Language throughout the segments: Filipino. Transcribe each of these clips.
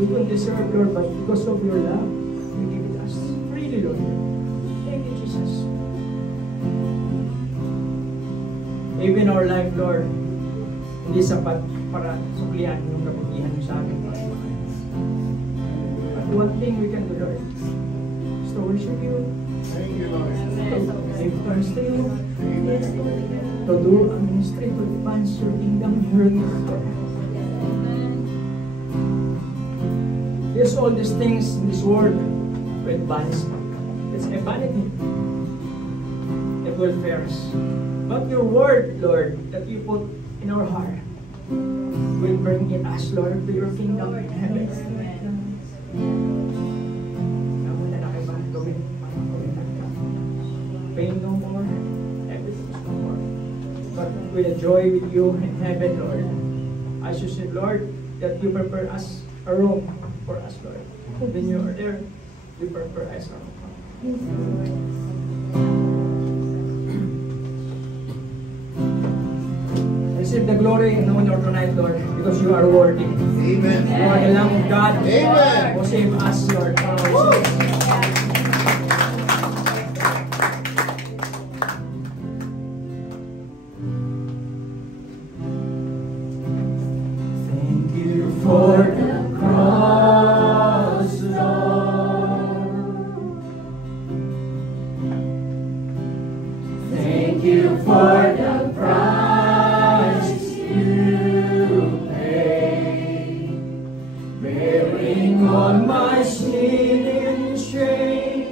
We don't deserve, Lord, but because of your love, you give it us freely, Lord. Thank you, Jesus. Even our life, Lord, hindi sapat para suklihan yung kabutihan mo sa amin. But one thing we can do, Lord, is to worship you. Thank you, Lord. To live our stream. To do our ministry, to advance your kingdom here on earth. Yes, all these things in this world will advance. It's a vanity. It will perish. But your word, Lord, that you put in our heart will bring in us, Lord, to your kingdom in heaven. Pain no more, everything is no more. But we'll enjoy with you in heaven, Lord. As you said, Lord, that you prepare us a room for us, Lord. When you are there, you prepare us a room. Receive the glory and honor tonight, Lord, because you are worthy. Amen. You are the Lamb of God. Amen. Who save us, Lord. Thank you for the cross, Lord. Thank you for the price you paid, bearing all my sin and shame.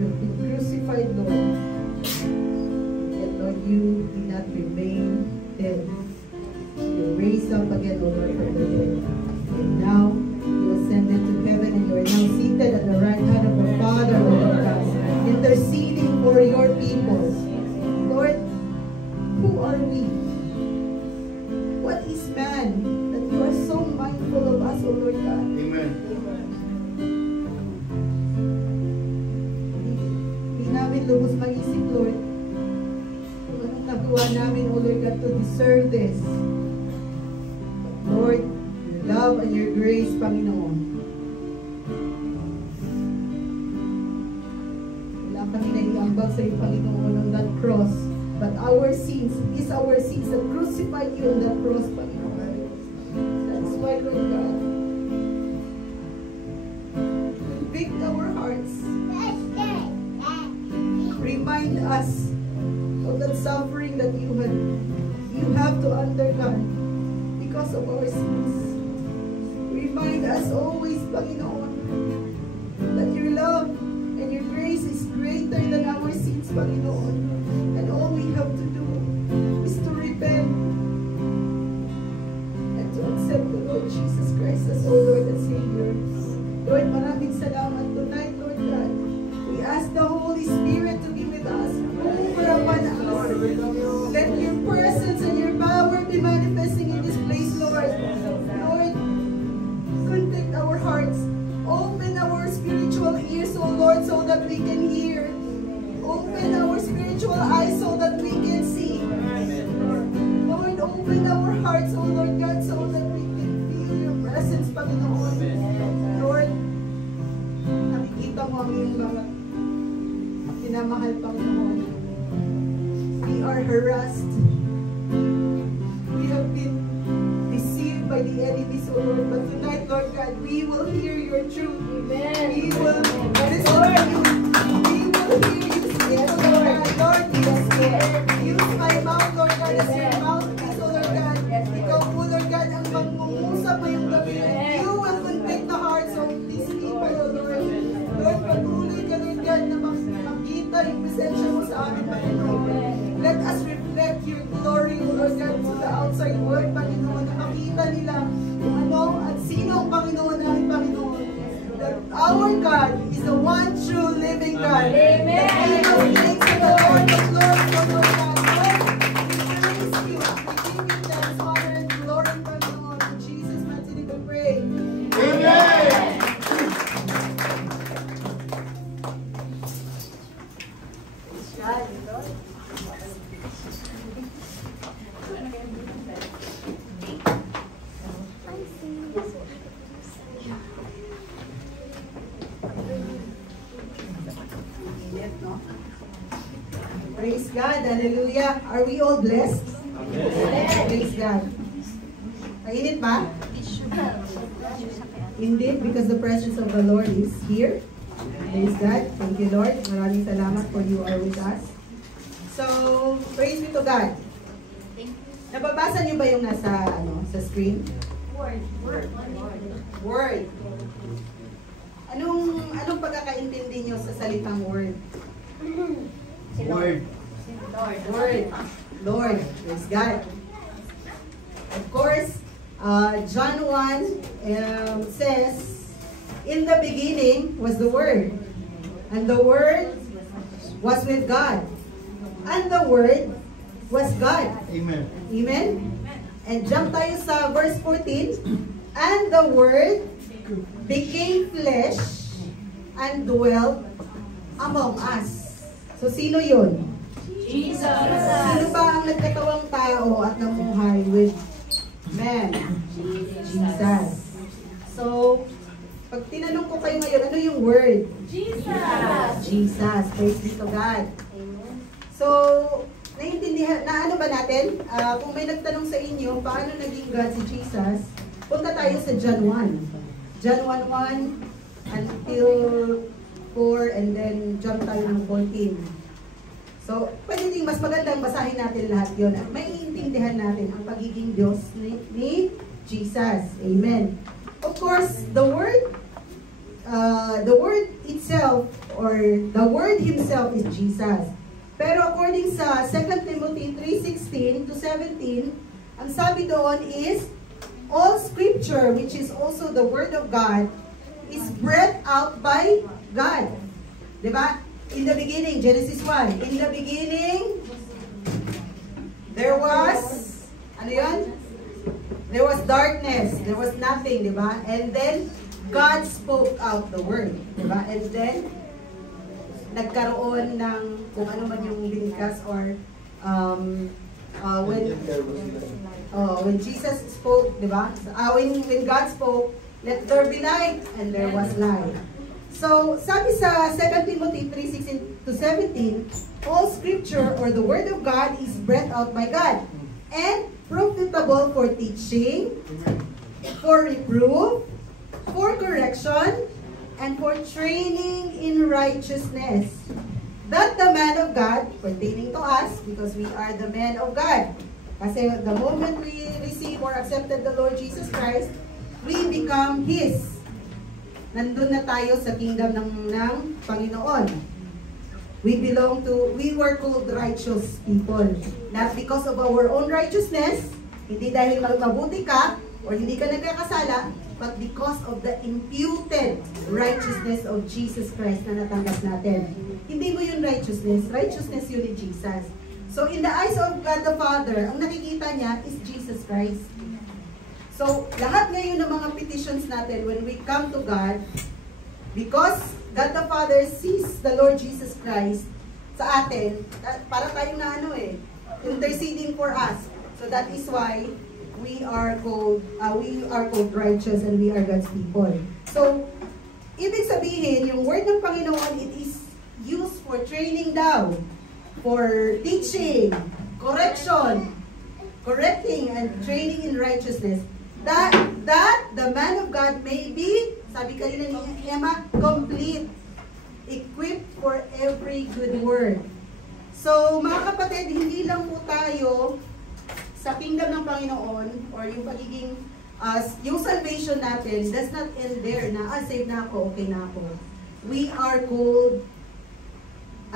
You've been crucified, Lord. you did not remain dead. You raised up again, O Lord, from the dead. And now, you ascended to heaven, and you are now seated at the right hand of the Father, O Lord God, interceding for your people. Lord, who are we? What is man that you are so mindful of us, O Lord God? Amen. Hindi namin lubos mag-isip, Lord, kung anong nagawa namin, O Lord God, to deserve this. But Lord, your love and your grace, Panginoon. Wala kami naiambag sa iyo, Panginoon, on that cross. But our sins, it is our sins that crucified you on that cross, Panginoon. That's why, Lord God, convict our hearts. Remind us of that suffering that you have to undergo because of our sins. Remind us always, Panginoon, that your love and your grace is greater than our sins, Panginoon. And all we have to do is to repent and to accept the Lord Jesus Christ as our Lord and Savior. Lord, maraming salamat tonight, Lord God. We ask the Holy Spirit to be with us, over upon us. Let your presence and your power be manifesting in this place, Lord. Lord, convict our hearts. Open our spiritual ears, O Lord, so that we can hear. Open our spiritual eyes so that we can see. Lord, open our hearts, O Lord God, so that we can feel your presence, Panginoon. Lord, nakikita mo ang iyong mga minamahal, Panginoon. We are harassed. We have been deceived by the enemies, O Lord. But tonight, Lord God, we will hear your truth. Amen. We will listen to you. We will hear you speak, O Lord God. Lord, use my mouth, Lord God, as your mouthpiece, O Lord God. Ikaw po, Lord God, ang mangungusap ngayong gabi. You will convict the hearts of these people, O Lord. Lord, patuloy ka, Lord God, na makita yung presensya mo sa amin, Panginoon. Let us reflect your glory, O Lord God, to the outside world, Panginoon, na makita nila kung ano at sino ang Panginoon namin, Panginoon. That our God is the one true living God. Amen. The King of kings and the Lord of lords, O Lord God. Lord, we praise you. We give you thanks, honor, and glory, Panginoon. In Jesus' mighty name we pray. Amen. Praise God. Hallelujah. Are we all blessed? Amen. Praise God. Mainit ba? Indeed, because the presence of the Lord is here. Praise God. Thank you, Lord. Maraming salamat for you are with us. So, praise be to God. Nababasa niyo ba yung nasa sa screen? Word. Anong pagkakaintindi niyo sa salitang word? Word. Word. Lord. Praise God. Of course, John 1 says, in the beginning was the Word, and the Word was with God, and the Word was God. Amen. Amen? And jump tayo sa verse 14, and the Word became flesh and dwelt among us. So, sino yun? Jesus. Sino ba ang nagkatawang tao at namuhay with man? Jesus. So, pag tinanong ko kayo ngayon, ano yung word? Jesus. Jesus. Praise be to God. So, naiintindihan, na ano ba natin? Kung may nagtanong sa inyo, paano naging God si Jesus, punta tayo sa John 1. John 1:1 until 4, and then jump tayo ng 14. So, pwede din mas magandang basahin natin lahat yun at may iintindihan natin ang pagiging Diyos ni Jesus. Amen. Of course, the word itself, or the Word Himself is Jesus. Pero according sa 2 Timothy 3:16 to 17, ang sabi doon is, all scripture, which is also the word of God, is breathed out by God. Diba? In the beginning, Genesis 1, in the beginning, there was, ano yun? There was darkness, there was nothing, diba? And then, God spoke out the word, diba? And then, nagkaroon ng kung ano man yung binikas or when Jesus spoke, diba? When God spoke, let there be light, and there was light. So, sabi sa 2 Timothy 3:16 to 17, all scripture or the word of God is breathed out by God and profitable for teaching, for reproof, for correction, and for training in righteousness, that the man of God, pertaining to us, because we are the men of God, kasi the moment we receive or accepted the Lord Jesus Christ, we become His. Nandun na tayo sa kingdom ng Panginoon. We were called righteous people. Not because of our own righteousness, hindi dahil mabuti ka, or hindi ka nagkakasala, but because of the imputed righteousness of Jesus Christ na natanggap natin. Hindi mo yun righteousness yun ni Jesus. So in the eyes of God the Father, ang nakikita niya is Jesus Christ. So lahat ngayon ng mga petitions natin when we come to God, because God the Father sees the Lord Jesus Christ sa atin, para tayong na interceding for us. So that is why we are called righteous and we are God's people. So, ibig sabihin, yung word ng Panginoon, it is used for training daw, for teaching, correcting, and training in righteousness. That the man of God may be, sabi kanina ni Emma, complete, equipped for every good word. So, mga kapatid, hindi lang po tayo sa kingdom ng Panginoon, or yung pagiging, yung salvation natin, does not end there na, save na ako, okay na ako. We are called,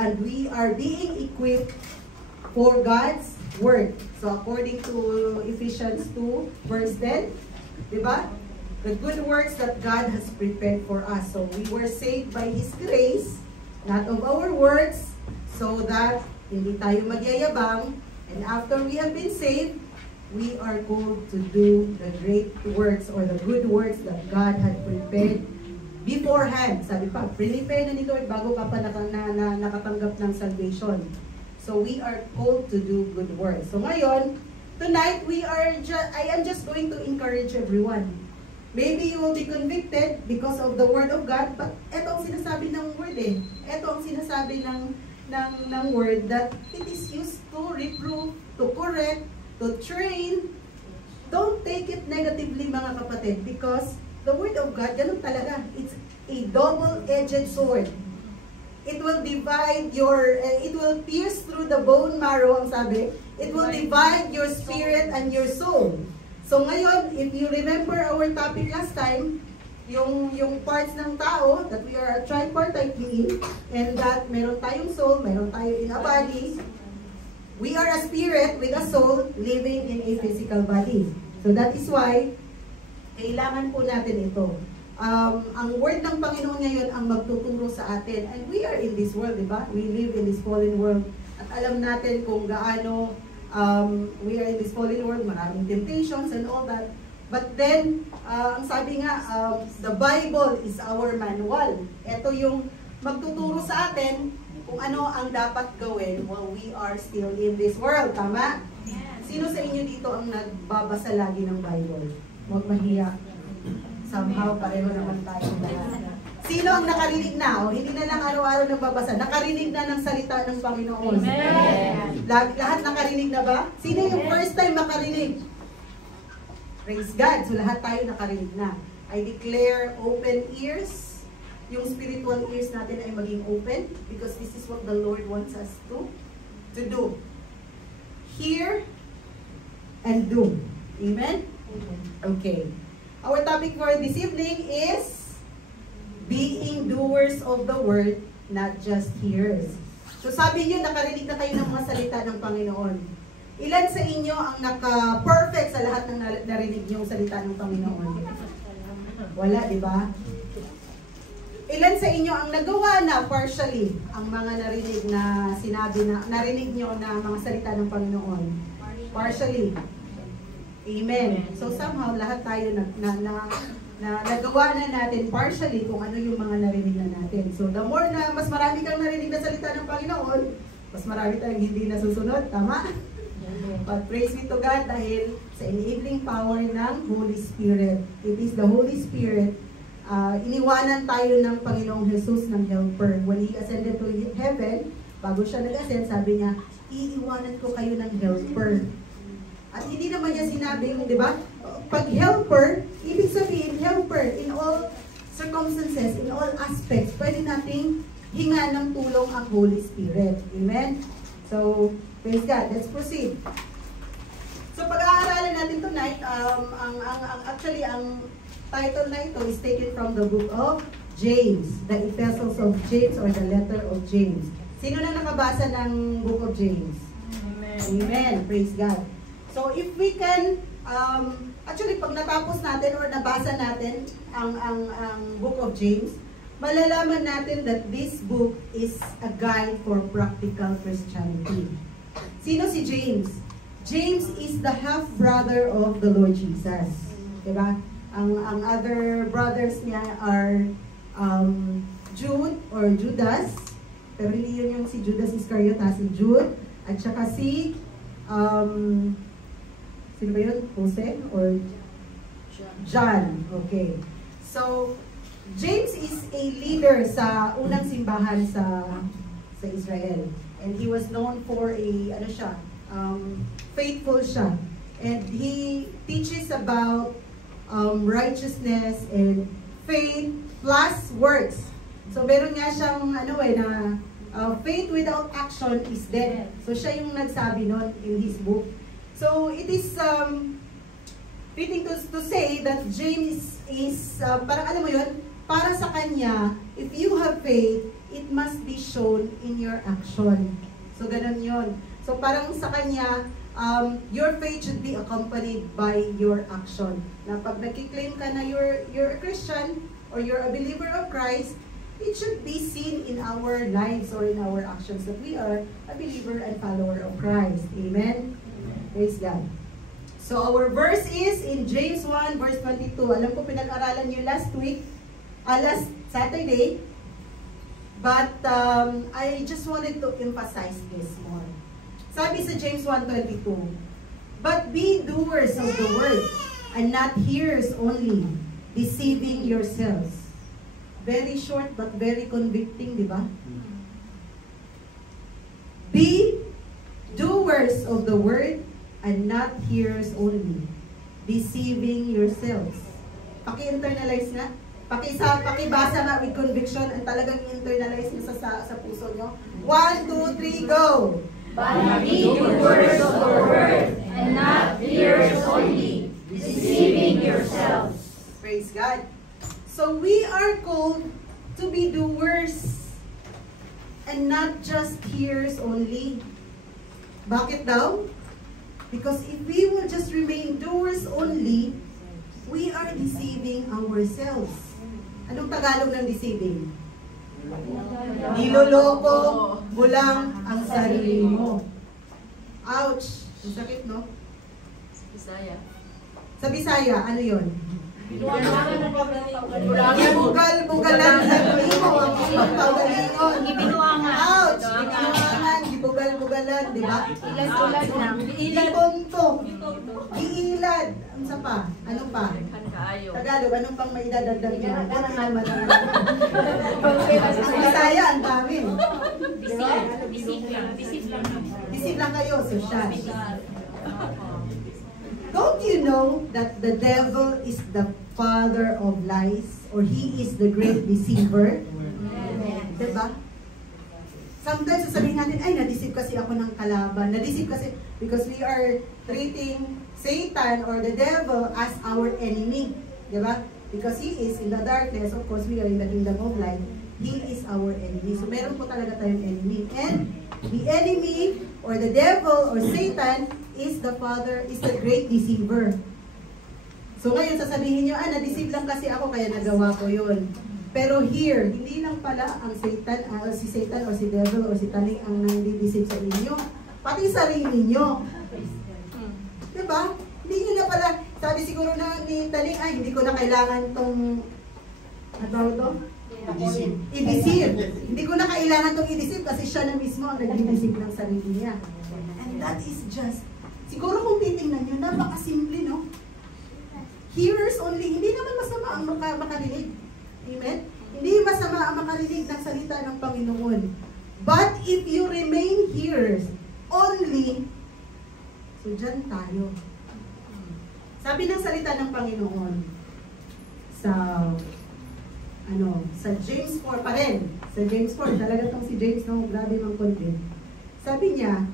and we are being equipped for God's word. So, according to Ephesians 2, verse 10, diba? The good works that God has prepared for us. So, we were saved by His grace, not of our works, so that hindi tayo magyayabang. And after we have been saved, we are called to do the great works or the good works that God had prepared beforehand. Sabi pa, prepare na ni Lord bago ka pa nakatanggap ng salvation. So we are called to do good works. So ngayon, tonight I am just going to encourage everyone. Maybe you will be convicted because of the word of God, but ito ang sinasabi ng word Ito ang sinasabi ng word that it is used to reprove, to correct, to train. Don't take it negatively, mga kapatid, because the word of God, ganun talaga. It's a double-edged sword. It will divide it will pierce through the bone marrow, ang sabi. It will divide your spirit and your soul. So ngayon, if you remember our topic last time, yung parts ng tao, that we are a tripartite being, and that meron tayong soul, meron tayo in a body. We are a spirit with a soul living in a physical body. So that is why, kailangan po natin ito. Ang word ng Panginoon ngayon ang magtuturo sa atin. And we are in this world, di ba? We live in this fallen world. At alam natin kung gaano we are in this fallen world, maraming temptations and all that. But then, ang sabi nga, the Bible is our manual. Ito yung magtuturo sa atin kung ano ang dapat gawin while we are still in this world. Tama? Sino sa inyo dito ang nagbabasa lagi ng Bible? Huwag mahiya. Somehow, pareho naman tayo lahat. Sino ang nakarinig na? O, hindi na lang araw-araw nagbabasa. Nakarinig na ng salita ng Panginoon. Amen. Lahat nakarinig na ba? Sino yung first time makarinig? Praise God. So, lahat tayo nakarinig na. I declare open ears. Yung spiritual ears natin ay maging open because this is what the Lord wants us to do. Hear and do. Amen? Okay. Our topic for this evening is being doers of the word, not just hearers. So sabi niyo, nakarinig na kayo ng mga salita ng Panginoon. Ilan sa inyo ang naka-perfect sa lahat ng narinig niyong salita ng Panginoon? Wala, di ba? Ilan sa inyo ang nagawa na partially ang mga narinig na sinabi na, narinig niyo na mga salita ng Panginoon? Partially. Amen. So somehow, lahat tayo nagawa na natin partially kung ano yung mga narinig na natin. So the more na mas marami kang narinig na salita ng Panginoon, mas marami tayong hindi nasusunod. Tama? But praise be to God dahil sa enabling power ng Holy Spirit. It is the Holy Spirit. Iniwanan tayo ng Panginoong Jesus ng helper. When He ascended to heaven, bago siya nag-ascend, sabi niya, iiwanan ko kayo ng helper. At hindi naman niya sinabi, di ba? Pag helper, ibig sabihin, helper in all circumstances, in all aspects, pwede nating hinga ng tulong ang Holy Spirit. Amen? So, praise God. Let's proceed. So, pag-aaralan natin tonight, actually, ang title na ito is taken from the book of James, the Epistles of James or the letter of James. Sino na nakabasa ng book of James? Amen. Amen. Praise God. So, if we can, actually, pag natapos natin or nabasa natin ang book of James, malalaman natin that this book is a guide for practical Christianity. Sino si James? James is the half-brother of the Lord Jesus. Diba? Ang other brothers niya are Jude or Judas. Pero hindi yun yung si Judas Iscariot, si Jude. At saka si, sino ba yun? Jose or John. Okay. So, James is a leader sa unang simbahan sa Israel. And he was known for faithful siya. And he teaches about righteousness and faith plus works. So meron nga siyang faith without action is dead. So siya yung nagsabi nun in his book. So it is fitting to say that James is parang alam mo yun, para sa kanya, if you have faith, it must be shown in your action. So ganun yun. So parang sa kanya, your faith should be accompanied by your action. Na pag nagkiklaim ka na you're a Christian or you're a believer of Christ, it should be seen in our lives or in our actions that we are a believer and follower of Christ. Amen? Praise God. So our verse is in James 1 verse 22. Alam ko pinag-aralan niyo last Saturday. But I just wanted to emphasize this more. Sabi sa James 1:22, but be doers of the word, and not hearers only, deceiving yourselves. Very short but very convicting, di ba? Be doers of the word, and not hearers only, deceiving yourselves. Paki-internalize nga. Pakibasa nga with conviction and talagang internalize nyo sa puso nyo. 1, 2, 3, go! But be doers of the word, and not hearers only, deceiving yourselves. Praise God. So we are called to be doers and not just hearers only. Bakit daw? Because if we will just remain doers only, we are deceiving ourselves. Anong Tagalog ng deceiving? Niloloko mo lang ang sarili mo. Ouch! Ang sakit, no? Bisaya. Sa Bisaya, ano yun? Gibugal-bugalan ng limo ang pagpagalingon. Gibinuangan. Ouch! Gibinuangan, gibugal-bugalan, di ba? Ilad-ulad lang. Gipunto. Giilad. Ano sa pa? Ano pa? Tagalog, anong pang may idadagdag nyo? Ang Bisaya, ang dami. Deceive lang kayo, social. Don't you know that the devil is the father of lies, or he is the great deceiver? Diba? Sometimes sasabihin natin, ay, na-deceive kasi ako ng kalaban. Na-deceive kasi because we are treating Satan or the devil as our enemy. Diba? Because he is in the darkness, of course, we are in the kingdom of light. He is our enemy. So meron po talaga tayong enemy. And the enemy or the devil or Satan is the father, is the great deceiver. So ngayon sasabihin nyo, na-deceive lang kasi ako kaya nagawa ko yun. Pero here, hindi lang pala ang Satan, si Satan or si devil or si Taling ang nang-deceive sa inyo. Pati sarili nyo. Diba? Hindi nyo na pala, sabi siguro na ni Taling, hindi ko na kailangan tong, ano to? I-deceive. Hindi ko na kailangan tong i-deceive kasi siya na mismo ang nag-deceive ng sarili niya. And that is just, siguro kung titingnan nyo, napakasimple, no? Hearers only, hindi naman masama ang makarinig. Amen? Hindi masama ang makarinig ng salita ng Panginoon. But if you remain hearers only, so dyan tayo. Sabi ng salita ng Panginoon sa James 4 pa rin. Sa James 4, talaga tong si James, no, grabe mang content. Sabi niya,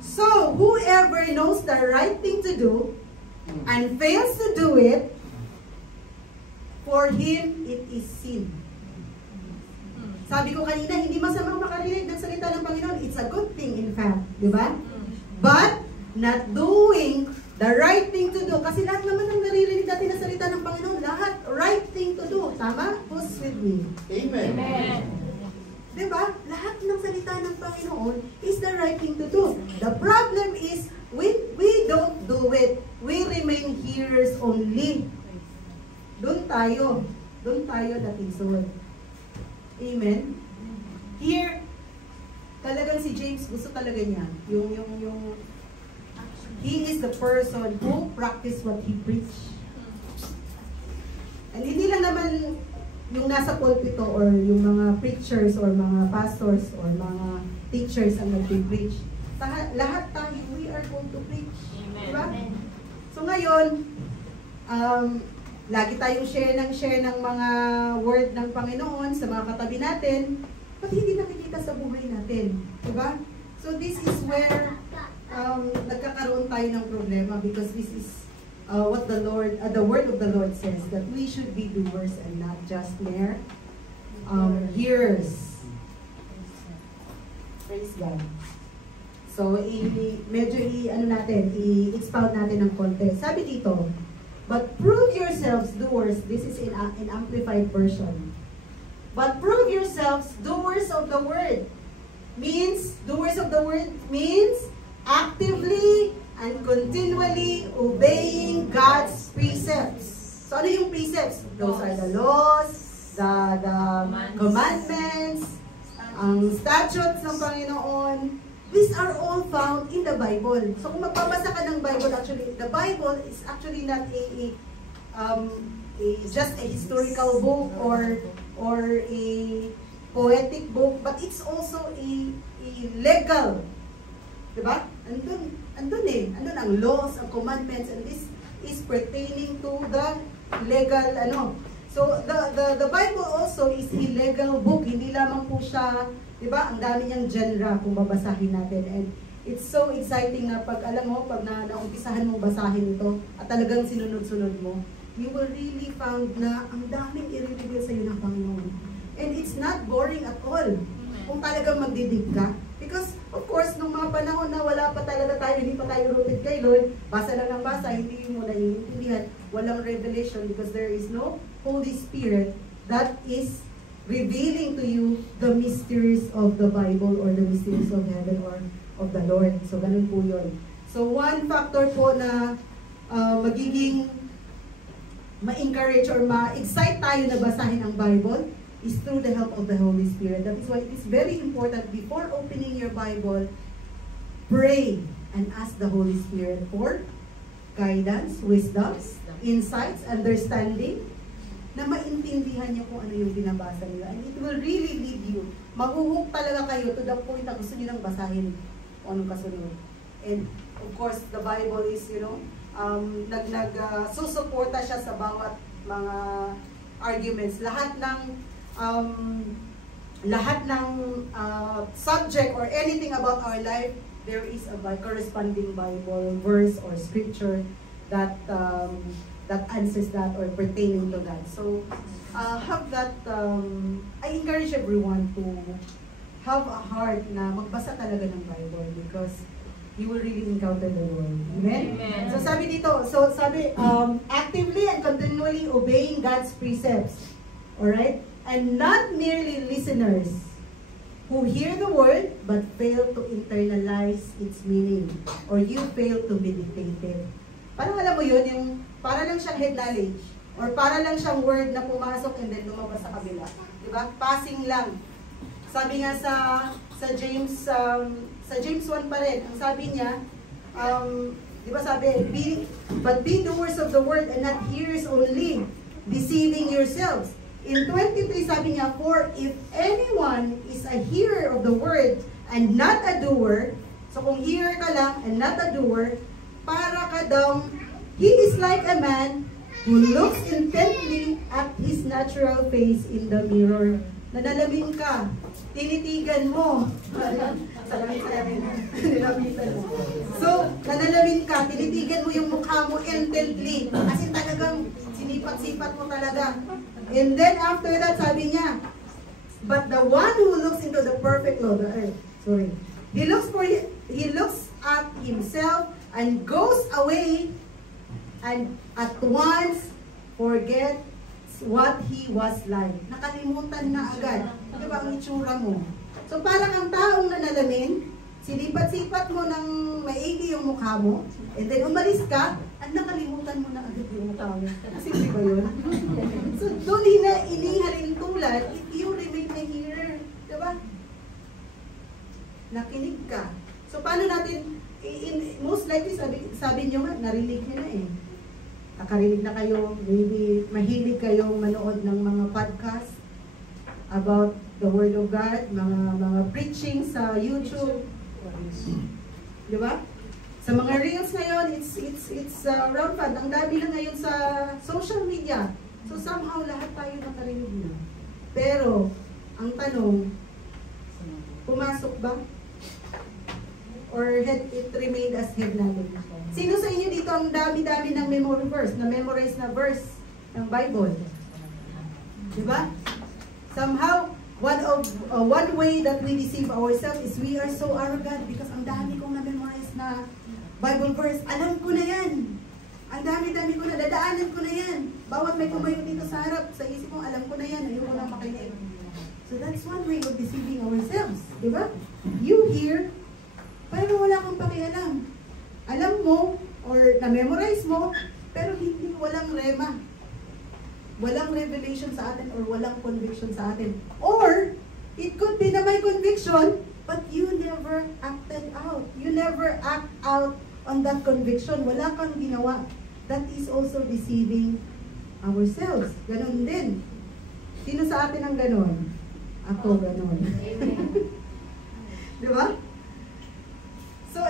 so whoever knows the right thing to do and fails to do it, for him it is sin. Sabi ko kanina, hindi masamang makarinig ng salita ng Panginoon. It's a good thing, in fact. Di ba? But, not doing the right thing to do. Kasi lahat naman ang naririnig natin ng salita ng Panginoon. Lahat, right thing to do. Tama? Who's with me? Amen. Amen. Di ba? Lahat ng salita ng Panginoon is the right thing to do. The problem is, when we don't do it, we remain hearers only. Doon tayo natisod. Amen? Here, talagang si James, gusto talaga niya. He is the person who practice what he preach. And hindi lang naman yung nasa pulpito or yung mga preachers or mga pastors or mga teachers ang nag-preach. Lahat tayo, we are called to preach. Diba? So ngayon, lagi tayong share ng mga word ng Panginoon sa mga katabi natin, pati hindi nakikita sa buhay natin. Diba? So this is where nagkakaroon tayo ng problema because this is what the word of the Lord says, that we should be doers and not just mere hearers. Praise God. So, medyo i-expound natin ng konti. Sabi dito, but prove yourselves doers. This is in amplified version. But prove yourselves doers of the word. Doers of the word means actively and continually obeying God's precepts. So, ano yung precepts? Those are the laws, the commandments, ang statutes ng Panginoon. These are all found in the Bible. So kung magbabasa ka ng Bible, actually, the Bible is actually not just a historical book or a poetic book, but it's also a legal. Diba? Andun ang laws, ang commandments, and this is pertaining to the legal, So the Bible also is a legal book. Hindi lamang po siya, diba? Ang dami niyang genre kung babasahin natin. And it's so exciting na pag naumpisahan mong basahin ito at talagang sinunod-sunod mo, you will really found na ang daming i-reveal sa iyo ng Panginoon. And it's not boring at all kung talagang magdidig ka. Because, of course, nung mga panahon na wala pa talaga tayo, hindi pa tayo rooted kay Lord, basa lang ng basa, hindi mo naiintindihan, walang revelation because there is no Holy Spirit that is revealing to you the mysteries of the Bible or the mysteries of heaven or of the Lord. So, ganun po yun. So, one factor po na magiging ma-encourage or ma-excite tayo na basahin ang Bible is through the help of the Holy Spirit. That is why it is very important before opening your Bible, pray and ask the Holy Spirit for guidance, wisdom, insights, understanding, na maintindihan niyo kung ano yung binabasa niyo. And it will really lead you. Mahuhook talaga kayo to the point na gusto niyo nang basahin kung anong kasunod. And of course, the Bible is, susuporta siya sa bawat mga arguments. Lahat ng subject or anything about our life, there is a corresponding Bible verse or scripture that that answers that or pertaining to that. So, have that, I encourage everyone to have a heart na magbasa talaga ng Bible because you will really encounter the Lord. Amen? Amen. So sabi dito, actively and continually obeying God's precepts. Alright? And not merely listeners who hear the word but fail to internalize its meaning or you fail to meditate it. Parang alam mo yun, yung para lang siyang head knowledge or para lang siyang word na pumasok and then lumabas sa kabila. Diba? Passing lang. Sabi nga sa James 1 pa rin, ang sabi niya, di ba sabi, but be doers of the word and not hearers only, deceiving yourselves. In 23 sabi niya, for if anyone is a hearer of the word and not a doer, so kung hearer ka lang and not a doer, para ka daw, he is like a man who looks intently at his natural face in the mirror. Nanalamin ka, tinitigan mo. So, nanalamin ka, tinitigan mo yung mukha mo intently. Kasi talagang sinipat-sipat mo talaga. And then after that, sabi niya, but the one who looks into the perfect law, he looks at himself and goes away and at once forget what he was like. Nakalimutan na agad. Diba ang itsura mo? So parang ang taong nanalamin, sinipat-sipat mo ng maigi yung mukha mo, and then umalis ka, at nakalimutan mo na agad yung mukha mo. Kasi di ba yun? So doon inihalin tulad if you remain a hearer. Diba? Nakinig ka. So paano natin, most likely sabi nyo nga, narinig nyo na eh. Nakarinig na kayo, maybe mahilig kayong manood ng mga podcast about the Word of God, mga preaching sa YouTube. Di ba? Sa mga reels ngayon, it's rampant. Ang dami na ngayon sa social media. So somehow lahat tayo nakarinig na. Pero, ang tanong, pumasok ba? Or it remained as head knowledge? Sino sa inyo dito ang dami-dami ng memory verse, na memorize na verse ng Bible? Diba? Somehow, one way that we deceive ourselves is we are so arrogant because ang dami kong na-memorize na Bible verse. Alam ko na yan. Ang dami-dami ko na, dadaanan ko na yan. Bawat may tumayo dito sa harap, sa isip mo, alam ko na yan, ayoko na makinig. So that's one way of deceiving ourselves. Diba? You hear, pero wala kang pakialam. Alam mo, or na-memorize mo, pero hindi, walang rema. Walang revelation sa atin, or walang conviction sa atin. Or, it could be na may conviction, but you never acted out. You never act out on that conviction. Wala kang ginawa. That is also deceiving ourselves. Ganon din. Sino sa atin ang ganon? Ako ganon. Di ba? So,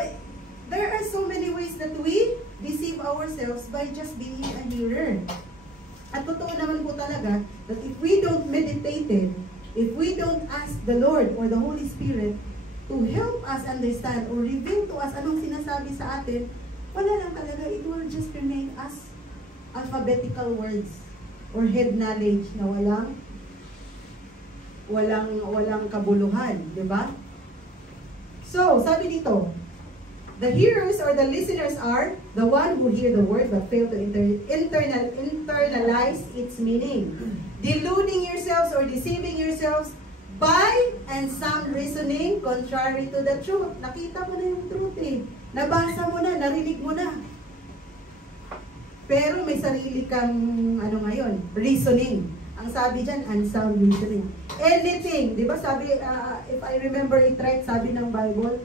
there are so many ways that we deceive ourselves by just being a hearer. At totoo naman po talaga that if we don't meditate it, if we don't ask the Lord or the Holy Spirit to help us understand or reveal to us anong sinasabi sa atin, wala lang talaga, it will just remain as alphabetical words or head knowledge na walang kabuluhan, di ba? So, sabi dito, the hearers or the listeners are the one who hear the word but fail to internalize its meaning. Deluding yourselves or deceiving yourselves by and sound reasoning contrary to the truth. Nakita mo na yung truth eh. Nabasa mo na, narinig mo na. Pero may sarili kang, reasoning. Ang sabi dyan, unsound reasoning. Anything, di ba sabi, if I remember it right, sabi ng Bible,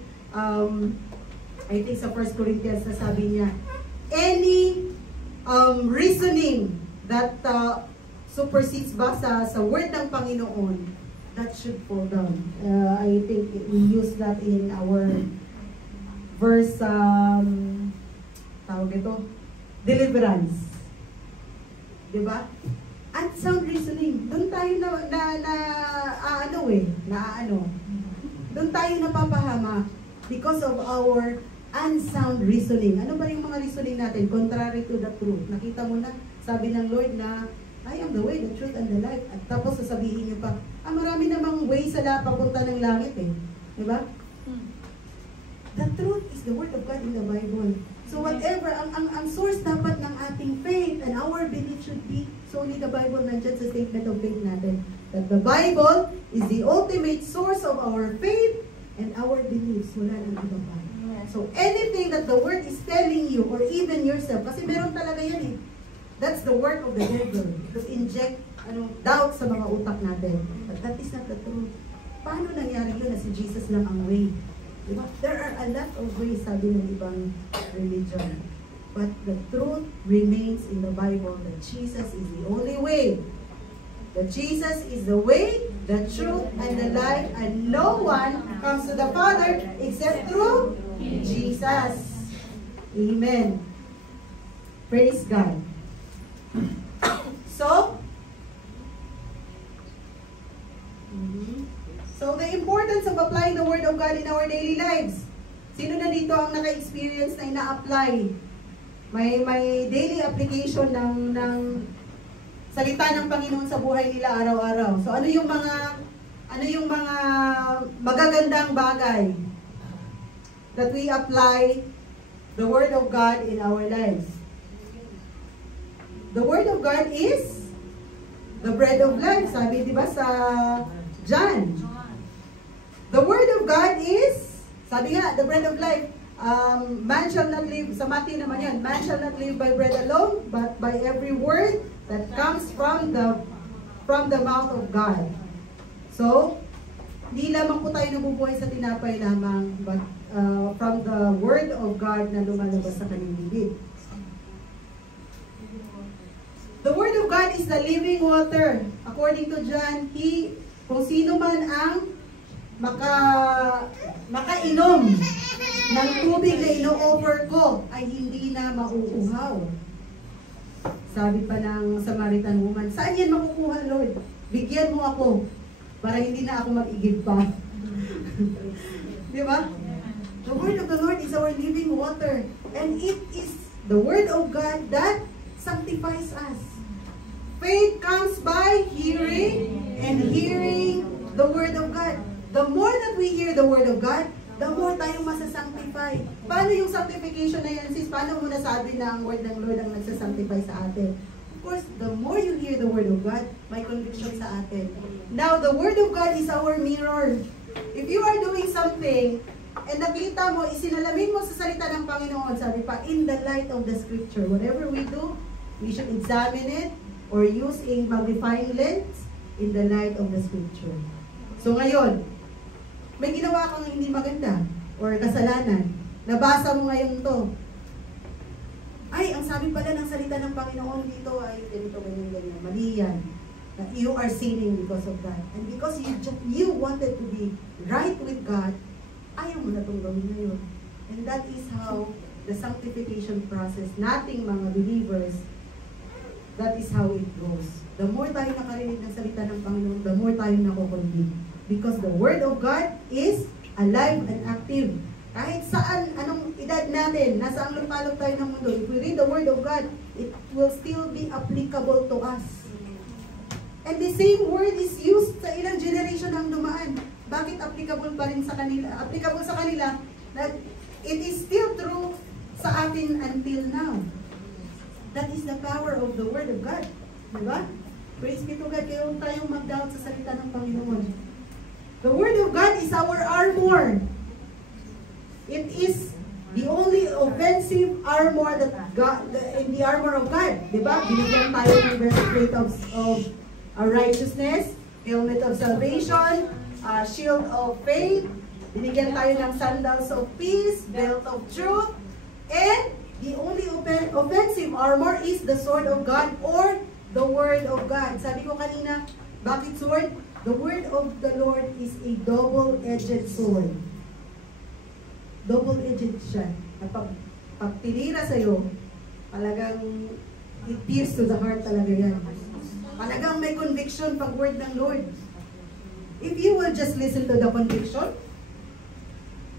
I think sa 1 Corinthians sabi niya, any reasoning that supersedes ba sa word ng Panginoon, that should fall down. I think we use that in our verse, tawag ito, deliverance. Diba? Unsound reasoning. Doon tayo doon tayo napapahama because of our unsound reasoning. Ano ba yung mga reasoning natin? Contrary to the truth. Nakita mo na, sabi ng Lord na, I am the way, the truth, and the life. At tapos sasabihin niyo pa, marami namang way sa papunta ng langit eh. Diba? The truth is the Word of God in the Bible. So whatever, ang source dapat ng ating faith and our belief should be solely the Bible. Nandiyan sa statement of faith natin. That the Bible is the ultimate source of our faith and our beliefs. Wala nang iba pa. So anything that the Word is telling you or even yourself, kasi meron talaga yan eh. That's the work of the devil. To inject doubt sa mga utak natin. But that is not the truth. Paano nangyari yun na si Jesus lang ang way? Diba? There are a lot of ways, sabi ng ibang religion. But the truth remains in the Bible that Jesus is the only way. That Jesus is the way, the truth, and the life, and no one comes to the Father except through Jesus. Amen. Praise God. So the importance of applying the Word of God in our daily lives. Sino na dito ang naka-experience na ina-apply? May daily application ng salita ng Panginoon sa buhay nila araw-araw. So ano yung mga magagandang bagay that we apply the Word of God in our lives? The Word of God is the bread of life. Sabi, di ba, sa John. The Word of God is, sabi nga, the bread of life. Man shall not live, sa Matthew naman yan, man shall not live by bread alone, but by every word that comes from the mouth of God. So, hindi lamang po tayo nabubuhay sa tinapay lamang, but from the Word of God na lumalabas sa kanyang bibig. The Word of God is the living water. According to John, kung sino man ang makainom ng tubig na ino-offer ko ay hindi na mauuhaw. Sabi pa ng Samaritan woman, saan yan makukuha, Lord? Bigyan mo ako para hindi na ako mag-igib pa. Di ba? The Word of the Lord is our living water, and it is the Word of God that sanctifies us. Faith comes by hearing, and hearing the Word of God. The more that we hear the Word of God, the more tayong masasanctify. Paano yung sanctification na yan, sis? Paano mo nasabi na ang Word ng Lord ang nagsasanctify sa atin? Of course, the more you hear the Word of God, may conviction sa atin. Now, the Word of God is our mirror. If you are doing something, and nakita mo, isinalamin mo sa salita ng Panginoon, sabi pa, in the light of the Scripture, whatever we do, we should examine it, or use a magnifying lens in the light of the Scripture. So ngayon, may ginawa kang hindi maganda or kasalanan. Nabasa mo ngayon to. Ay, ang sabi pala ng salita ng Panginoon dito ay ganito, ganyan. Mali yan. That you are sinning because of that. And because you wanted to be right with God, ayaw mo na itong gawin ngayon. And that is how the sanctification process, nating mga believers, that is how it goes. The more tayo nakarinig ng salita ng Panginoon, the more tayo nakukundi. Because the Word of God is alive and active. Kahit saan, anong edad natin, nasa ang lupalop tayo ng mundo, if we read the Word of God, it will still be applicable to us. And the same word is used sa ilang generation ang dumaan. Bakit applicable pa rin sa kanila? Applicable sa kanila that it is still true sa atin until now. That is the power of the Word of God. Diba? Praise be to God. Kaya huwag tayong mag-doubt sa salita ng Panginoon. The Word of God is our armor. It is the only offensive armor that God, in the armor of God. Diba? Binigyan tayo ng breastplate of righteousness, helmet of salvation, shield of faith, binigyan tayo ng sandals of peace, belt of truth, and the only offensive armor is the sword of God or the Word of God. Sabi ko kanina, bakit sword? The Word of the Lord is a double-edged sword. Double-edged siya. Pag tinira sa'yo, talagang it pierces to the heart talaga yan. Talagang may conviction pag Word ng Lord. If you will just listen to the conviction,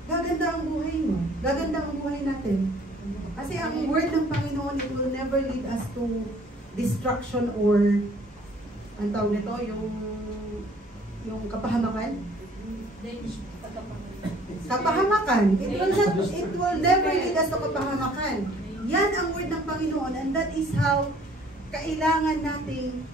gaganda ang buhay mo. Gaganda ang buhay natin. Kasi ang Word ng Panginoon, it will never lead us to destruction or ang tawag nito, yung kapahamakan. Kapahamakan. It will never lead us to kapahamakan. Yan ang word ng Panginoon, and that is how kailangan nating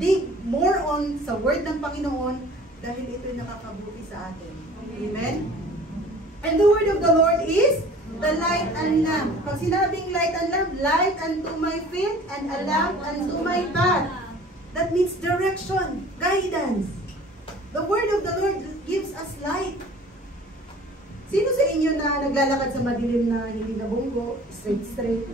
dig more on sa word ng Panginoon dahil ito'y nakakabuti sa atin. Amen? And the word of the Lord is the light and lamp. Pag sinabing light and lamp, light unto my feet and a lamp unto my path. That means direction, guidance. The word of the Lord gives us light. Sino sa inyo na naglalakad sa madilim na hindi nabunggo, straight?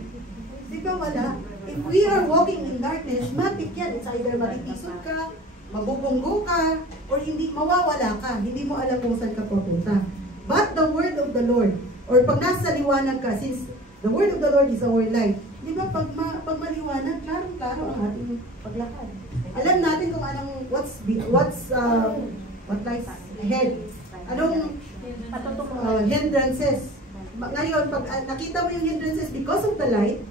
Di ba wala? If we are walking in darkness, matik yan. It's either matitisod ka, mabubunggo ka, or hindi, mawawala ka. Hindi mo alam kung saan ka pupunta. But the word of the Lord, or pag nasa liwanag ka, since the word of the Lord is our light, di ba pag maliwanag, klaro ang ating paglakad. Alam natin kung anong, what lies ahead. Anong hindrances. Ngayon, pag nakita mo yung hindrances because of the light,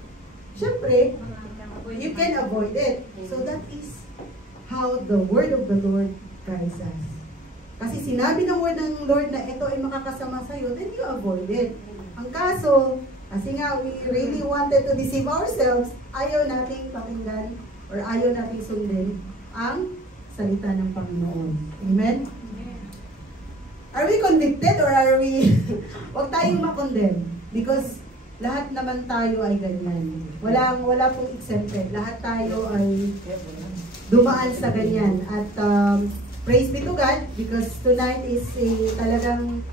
syempre, you can avoid it. So that is how the word of the Lord guides us. Kasi sinabi ng word ng Lord na ito ay makakasama sa'yo, then you avoid it. Ang kaso, kasi nga, we really wanted to deceive ourselves, ayaw nating pakinggan or ayaw nating sundin ang salita ng Panginoon. Amen? Are we convicted or are we, huwag tayong makondemn? Because lahat naman tayo ay ganyan. Wala pong exempted. Lahat tayo ay dumaan sa ganyan. At praise be to God because tonight is talagang,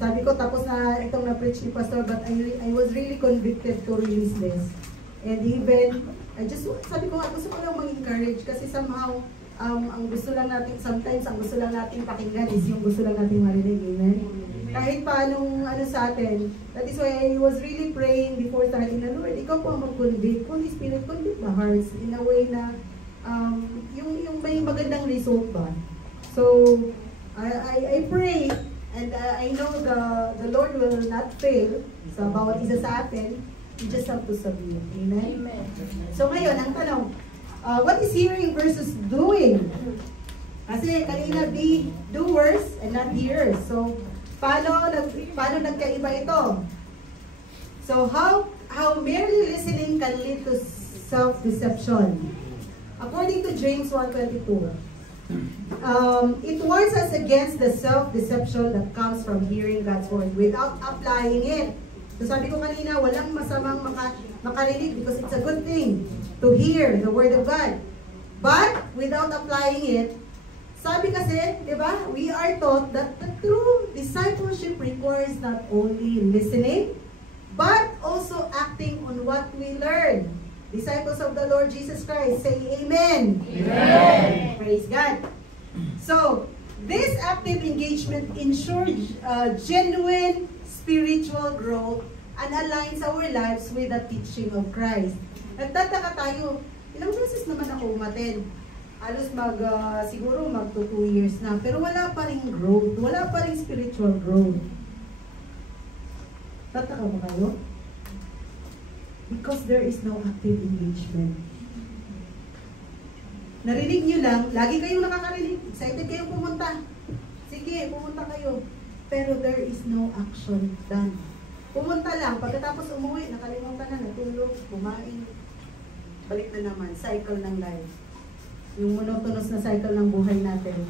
sabi ko tapos na itong na-preach ni Pastor, but I was really convicted to release this. And even, sabi ko nga, gusto ko lang mag-encourage kasi somehow, ang gusto lang natin, sometimes ang gusto lang natin pakinggan is yung gusto lang natin marinig, amen? Kahit paanong sa atin, that is why I was really praying before starting na, Lord, ikaw po ang mag-convict, Holy Spirit, convict the hearts in a way na yung may magandang result ba. So, I pray, and I know the Lord will not fail sa bawat isa sa atin. You just have to submit, amen? So ngayon, ang tanong, what is hearing versus doing? Kasi kanina be doers and not hearers. So, paano nagkaiba ito? So, how merely listening can lead to self-deception? According to James 1:22, it warns us against the self-deception that comes from hearing God's word without applying it. So sabi ko kanina, walang masamang makarinig because it's a good thing to hear the word of God. But without applying it, sabi kasi, di ba, we are taught that the true discipleship requires not only listening, but also acting on what we learn. Disciples of the Lord Jesus Christ, say amen. Amen. Praise God. So, this active engagement ensures genuine spiritual growth and aligns our lives with the teaching of Christ. Nagtataka tayo, ilang beses naman ako umattend. Halos siguro magto 2 years na, pero wala pa ring growth, wala pa ring spiritual growth. Tataka ba kayo? Because there is no active engagement. Narinig nyo lang, lagi kayong nakakarinig, excited kayong pumunta. Sige, pumunta kayo. Pero there is no action done. Pumunta lang, pagkatapos umuwi, nakalimutan na, natulog, kumain. Balik na naman, cycle ng life. Yung monotonous na cycle ng buhay natin.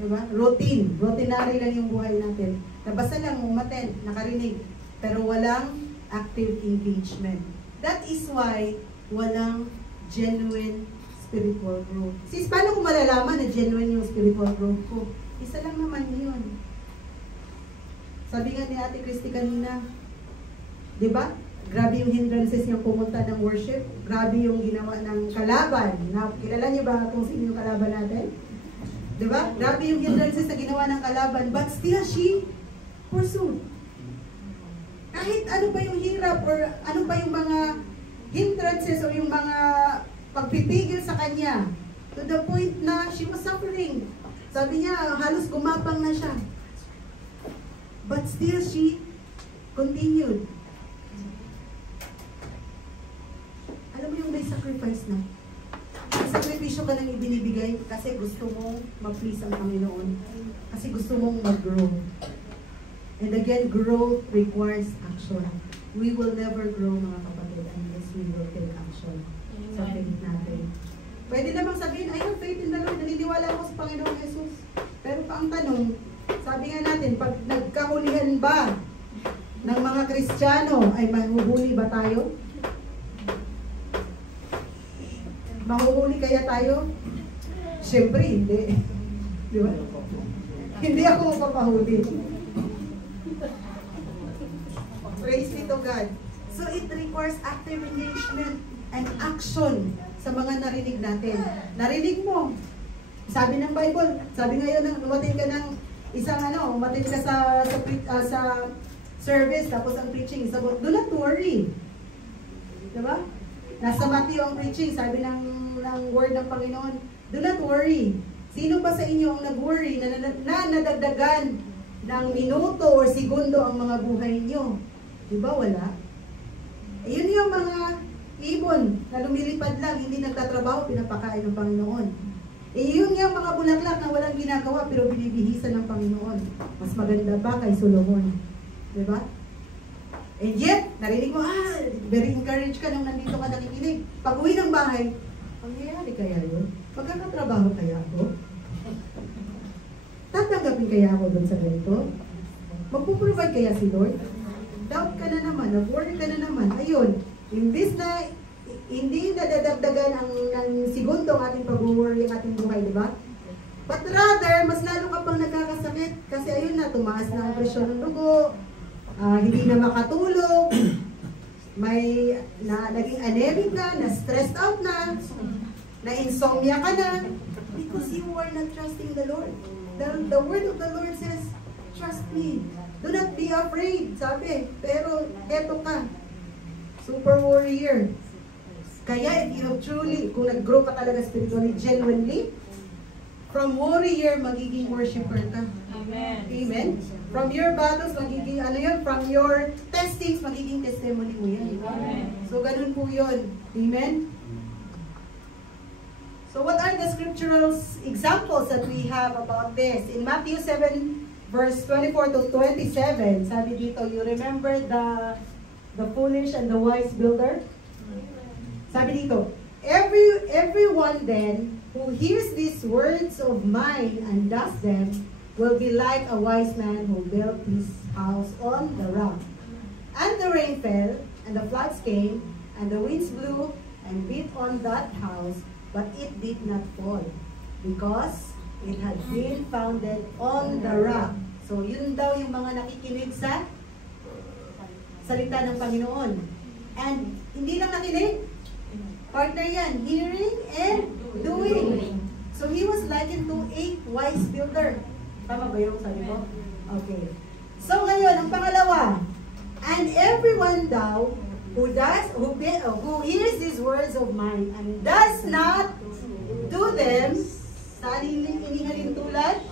Diba? Routinary lang yung buhay natin. Nabasa lang, umaten, nakarinig. Pero walang active engagement. That is why walang genuine spiritual growth. Sis, paano ko malalaman na genuine yung spiritual growth ko? Isa lang naman yun. Sabi nga ni Ate Christy kanina, di ba? Grabe yung hindrances niyang pumunta ng worship. Grabe yung ginawa ng kalaban. Kilala niyo ba kung sino yung kalaban natin? Di ba? Grabe yung hindrances na ginawa ng kalaban. But still she pursued. Kahit ano pa yung hirap or ano pa yung mga hindrances o yung mga pagpipigil sa kanya, to the point na she was suffering. Sabi niya, halos gumapang na siya. But still she continued. na. Sakripisyo ka nang ibinibigay kasi gusto mong mag-please ang Panginoon. Kasi gusto mong mag-grow. And again, growth requires action. We will never grow, mga kapatid, unless we will take action sa faith natin. Pwede namang sabihin, I have faith in the Lord, naniniwala ako sa Panginoong Jesus. Pero pa ang tanong, sabi nga natin, pag nagkahulihan ba ng mga Kristiyano, ay mahuhuli ba tayo? Mahuhuli kaya tayo? Siyempre, hindi. Di ba? Hindi ako mapapahuli. Praise be to God. So it requires active engagement and action sa mga narinig natin. Narinig mo. Sabi ng Bible, sabi ngayon, umatin ka ng isang umatin ka sa service, tapos ang preaching is about, do not worry. Diba? Nasa Matthew ang preaching, sabi ng word ng Panginoon, do not worry. Sino ba sa inyo ang nag-worry na nadagdagan ng minuto o segundo ang mga buhay niyo? Diba wala? Yun yung mga ibon na lumilipad lang, hindi nagtatrabaho, pinapakain ng Panginoon. Yun yung mga bulaklak na walang ginagawa pero binibihisan ng Panginoon. Mas maganda ba kay Solomon? Diba? And yet, narinig mo, very encouraged ka nung nandito ka nakikinig. Pag uwi ng bahay, pangyayari kaya yun? Magkakatrabaho kaya ako? Tatanggapin kaya ako doon sa ganito? Magpuprovide kaya si Lord? Doubt ka na naman, nag-worry ka na naman. Ayun, imbis na hindi nadadagdagan ang segundo ang ating pag-worry, ang ating buhay, di ba? But rather, mas lalo ka pang nagkakasakit kasi ayun na, tumaas na ang presyon ng dugo, hindi na makatulog, naging anemic ka, na-stressed out na insomnia ka na, because you are not trusting the Lord. The word of the Lord says, trust me. Do not be afraid, sabi. Pero, eto ka. Super warrior. Kaya, if you have truly, kung nag-grow ka talaga spiritually, genuinely, from warrior, magiging worshiper ka. Amen. Amen. From your battles, magiging, from your testings, magiging testimony mo yan. Amen. So, ganun po yun. Amen. So, what are the scriptural examples that we have about this? In Matthew 7, verse 24 to 27, sabi dito, you remember the foolish and the wise builder? Sabi dito, everyone then who hears these words of mine and does them will be like a wise man who built his house on the rock. And the rain fell, and the floods came, and the winds blew and beat on that house, but it did not fall, because it had been founded on the rock. So, yun daw yung mga nakikinig sa salita ng Panginoon. And, hindi lang nakinig. Partner yan, hearing and doing. So, he was likened to a wise builder. Tama ba yung sabi ko? Okay. So, ngayon, ang pangalawa, and everyone daw who hears these words of mine and does not do them, saan inihalin tulad?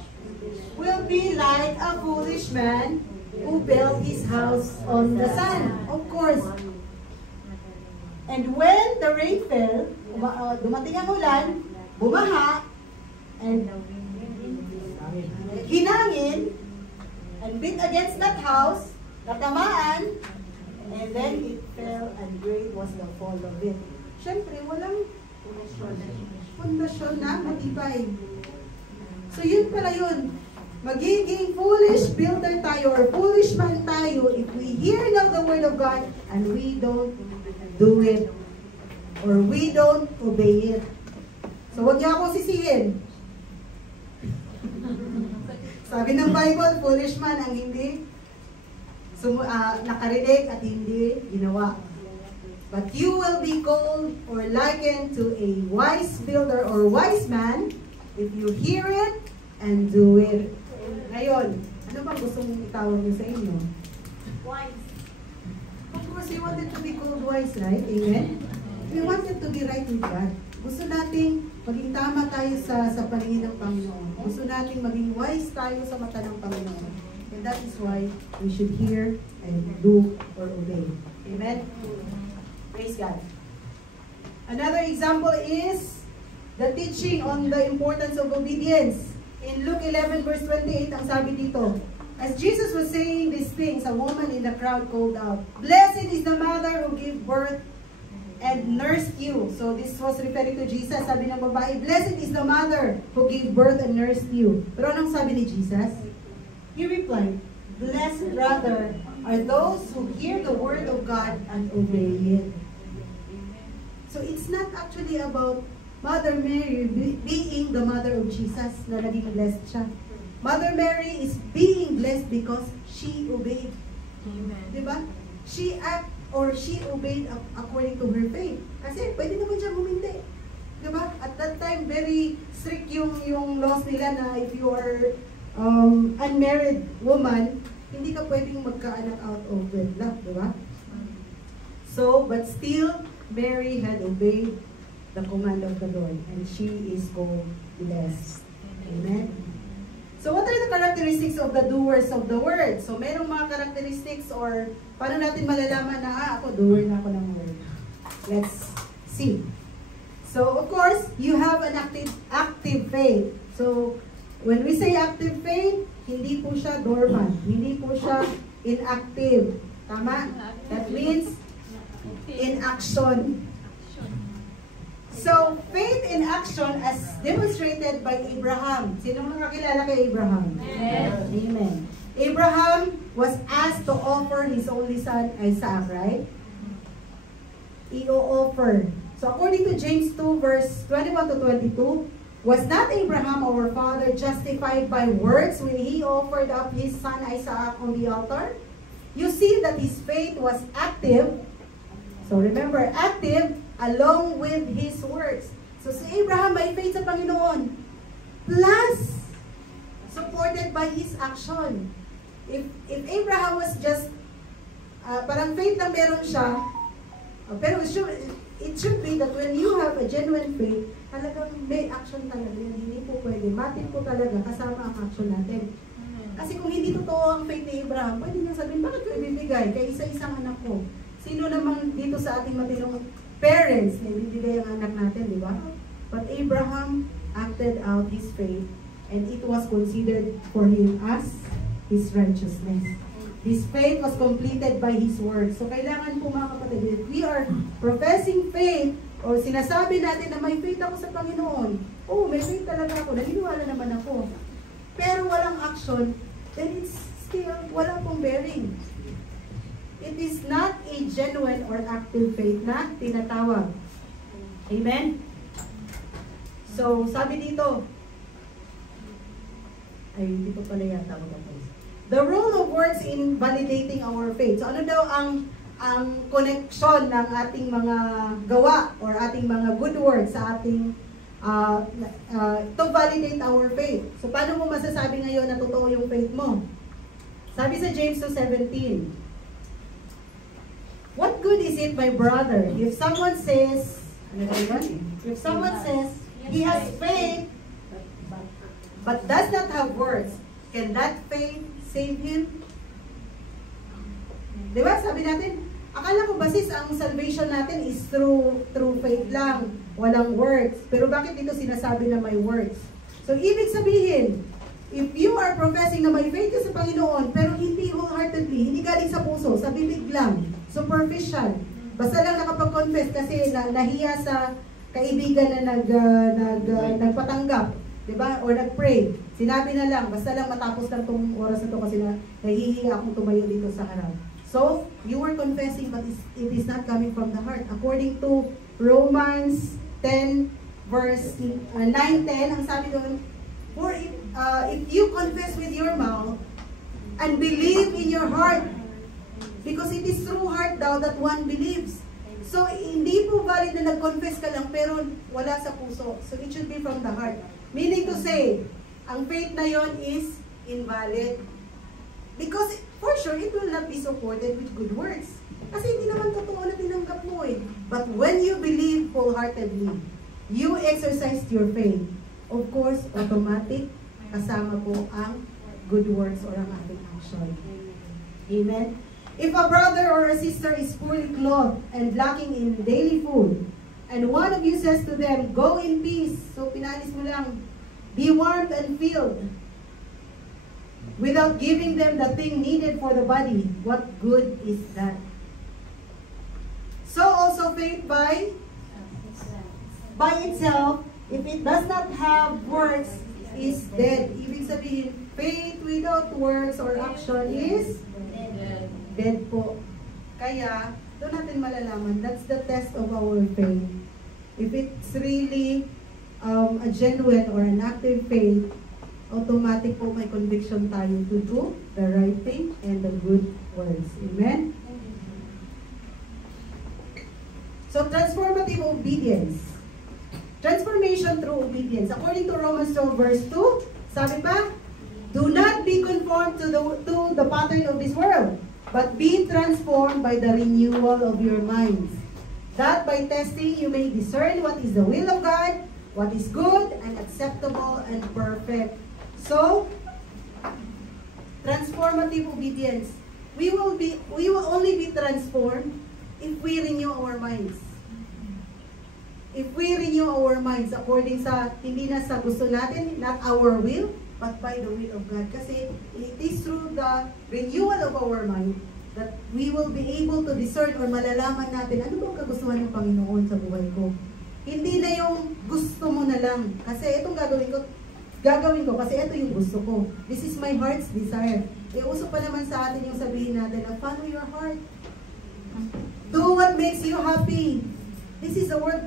Will be like a foolish man who built his house on the sand. Of course. And when the rain fell, dumating ang ulan, bumaha, and hinangin, and beat against that house, natamaan, and then it fell, and great was the fall of it. Siyempre, walang pundasyon na matibay. So yun pala yun. Magiging foolish builder tayo or foolish man tayo if we hear now the word of God and we don't do it or we don't obey it. So huwag niyo ako sisihin. Sabi ng Bible, foolish man ang hindi nakarinig at hindi ginawa. But you will be called or likened to a wise builder or wise man if you hear it and do it. Ngayon, ano bang gusto mong itawag niyo sa inyo? Wise. Of course, we wanted to be called wise, right? Amen? We wanted to be right with God. Gusto nating maging tama tayo sa paningin ng Panginoon. Gusto nating maging wise tayo sa mata ng Panginoon. And that is why we should hear and do or obey. Amen? Praise God. Another example is the teaching on the importance of obedience. In Luke 11 verse 28, ang sabi dito, as Jesus was saying these things, a woman in the crowd called out, "Blessed is the mother who gave birth and nursed you." So this was referring to Jesus. Sabi ng babae, "Blessed is the mother who gave birth and nursed you." Pero anong sabi ni Jesus? He replied, "Blessed rather are those who hear the word of God and obey it." So it's not actually about Mother Mary being the mother of Jesus na naging blessed siya. Mother Mary is being blessed because she obeyed. Amen. Diba? She obeyed according to her faith. Kasi pwede naman siya humindi. Diba? At that time, very strict yung laws nila na if you are unmarried woman, hindi ka pwedeng magkaanak out of wedlock. Diba? So, but still, Mary had obeyed the command of the Lord, and she is called blessed. Amen. So what are the characteristics of the doers of the word? So merong mga characteristics or paano natin malalaman na ako doer na ako ng word? Let's see. So of course, you have an active faith. So when we say active faith, hindi po siya dormant, hindi po siya inactive. Tama? That means in action. So, faith in action as demonstrated by Abraham. Sino nakakilala kay Abraham? Amen. Amen. Abraham was asked to offer his only son Isaac, right? I-offer. So, according to James 2 verse 21 to 22, was not Abraham our father justified by works when he offered up his son Isaac on the altar? You see that his faith was active. So remember, active along with his works. So si Abraham may faith sa Panginoon. Plus, supported by his action. If Abraham was just, parang faith lang meron siya, pero it should be that when you have a genuine faith, talagang may action talaga yan. Hindi po pwede. Matin po talaga kasama ang action natin. Kasi kung hindi totoo ang faith ni Abraham, pwede niya sabihin, bakit ko ibibigay kay isa-isang anak ko? Sino naman dito sa ating matinong parents na ibibigay ang anak natin, di ba? But Abraham acted out his faith and it was considered for him as his righteousness. His faith was completed by his works. So kailangan po mga kapatid, if we are professing faith o sinasabi natin na may faith ako sa Panginoon, oh, may faith talaga ako, naniniwala naman ako. Pero walang action, then it's still, wala pong bearing. It is not a genuine or active faith na tinatawag. Amen? So, sabi dito, ay, dito pala yata mag-apos. The role of words in validating our faith. So, ano daw ang connection ng ating mga gawa or ating mga good words sa ating to validate our faith. So, paano mo masasabi ngayon na totoo yung faith mo? Sabi sa James 2:17, what good is it, my brother, if someone says, if someone says he has faith but does not have works, can that faith save him? Diba? Sabi natin, akala ko basis ang salvation natin is through faith lang, walang works. Pero bakit dito sinasabi na may works? So, ibig sabihin, if you are professing na may faith ka sa Panginoon, pero hindi wholeheartedly, hindi galing sa puso, sa bibig lang, superficial, basta lang nakapag-confess kasi nahiya sa kaibigan na nagpatanggap, diba? Or nag-pray, sinabi na lang, basta lang matapos lang itong oras na ito kasi nahihiya akong tumayo dito sa harap. So, you are confessing but it is not coming from the heart. According to Romans 10 verse 9-10, ang sabi doon, for if you confess with your mouth and believe in your heart, because it is through heart daw that one believes. So, hindi po valid na nag-confess ka lang pero wala sa puso. So, it should be from the heart. Meaning to say, ang faith na yon is invalid. Because, for sure, it will not be supported with good works. Kasi hindi naman totoo na tinanggap mo eh. But when you believe wholeheartedly, you exercise your faith. Of course, automatic, kasama po ang good works or ang ating action. Amen? If a brother or a sister is poorly clothed and lacking in daily food, And one of you says to them, go in peace. So pinalis mo lang, be warmed and filled, without giving them the thing needed for the body. What good is that? So also faith by itself, if it does not have works, is dead. Ibig sabihin, faith without works or action is dead po. Kaya, doon natin malalaman, that's the test of our faith. If it's really a genuine or an active faith, automatic po may conviction tayo to do the right thing and the good works. Amen? So, transformative obedience. Transformation through obedience. According to Romans 12 verse 2, sabi pa, do not be conformed to the pattern of this world, but be transformed by the renewal of your minds, that by testing you may discern what is the will of God, what is good and acceptable and perfect. So, transformative obedience. We will only be transformed if we renew our minds. If we renew our minds according sa, hindi na sa gusto natin, not our will, but by the will of God. Kasi it is through the renewal of our mind that we will be able to discern or malalaman natin, ano bang kagustuhan ng Panginoon sa buhay ko? Hindi na yung gusto mo na lang. Kasi itong gagawin ko kasi ito yung gusto ko. This is my heart's desire. Uso pa naman sa atin yung sabihin natin na follow your heart. Do what makes you happy. This is what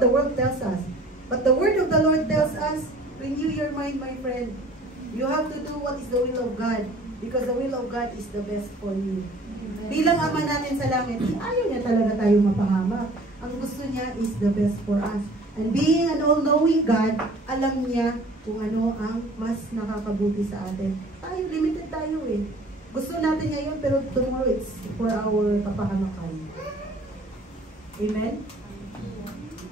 the world tells us. But the word of the Lord tells us, renew your mind, my friend. You have to do what is the will of God, because the will of God is the best for you. Bilang Ama natin sa langit, ayaw niya talaga tayo mapahamak. Ang gusto niya is the best for us. And being an all-knowing God, alam niya kung ano ang mas nakakabuti sa atin. Tayo, limited tayo eh. Gusto natin ngayon, pero tomorrow it's for our kapahamakan. Amen?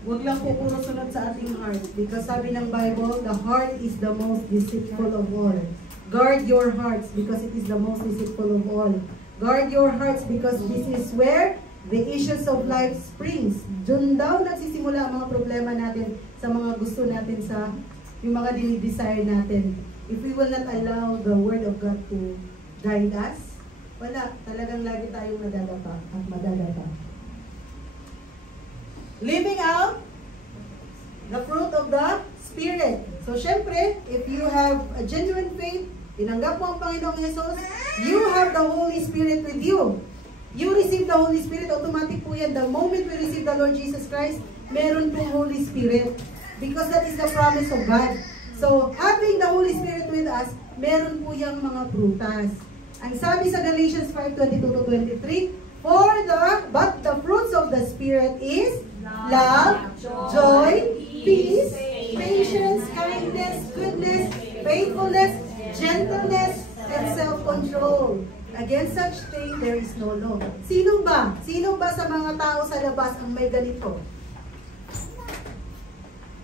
Huwag lang po puro sunod sa ating heart. Because sabi ng Bible, the heart is the most deceitful of all. Guard your hearts because it is the most deceitful of all. Guard your hearts because this is where the issues of life springs. Doon daw nagsisimula ang mga problema natin sa mga gusto natin sa yung mga dinidesire natin. If we will not allow the Word of God to guide us, wala. Talagang lagi tayong madadapa at madadapa. Living out the fruit of the Spirit. So, syempre, if you have a genuine faith, tinanggap mo ang Panginoong Jesus, you have the Holy Spirit with you. You receive the Holy Spirit, automatic po yan. The moment we receive the Lord Jesus Christ, meron pong Holy Spirit. Because that is the promise of God. So, having the Holy Spirit with us, meron po yung mga prutas. Ang sabi sa Galatians 5:22-23, but the fruits of the Spirit is love, joy, peace, patience, kindness, goodness, faithfulness, gentleness, and self-control. Against such thing, there is no law. Sino ba? Sino ba sa mga tao sa labas ang may ganito?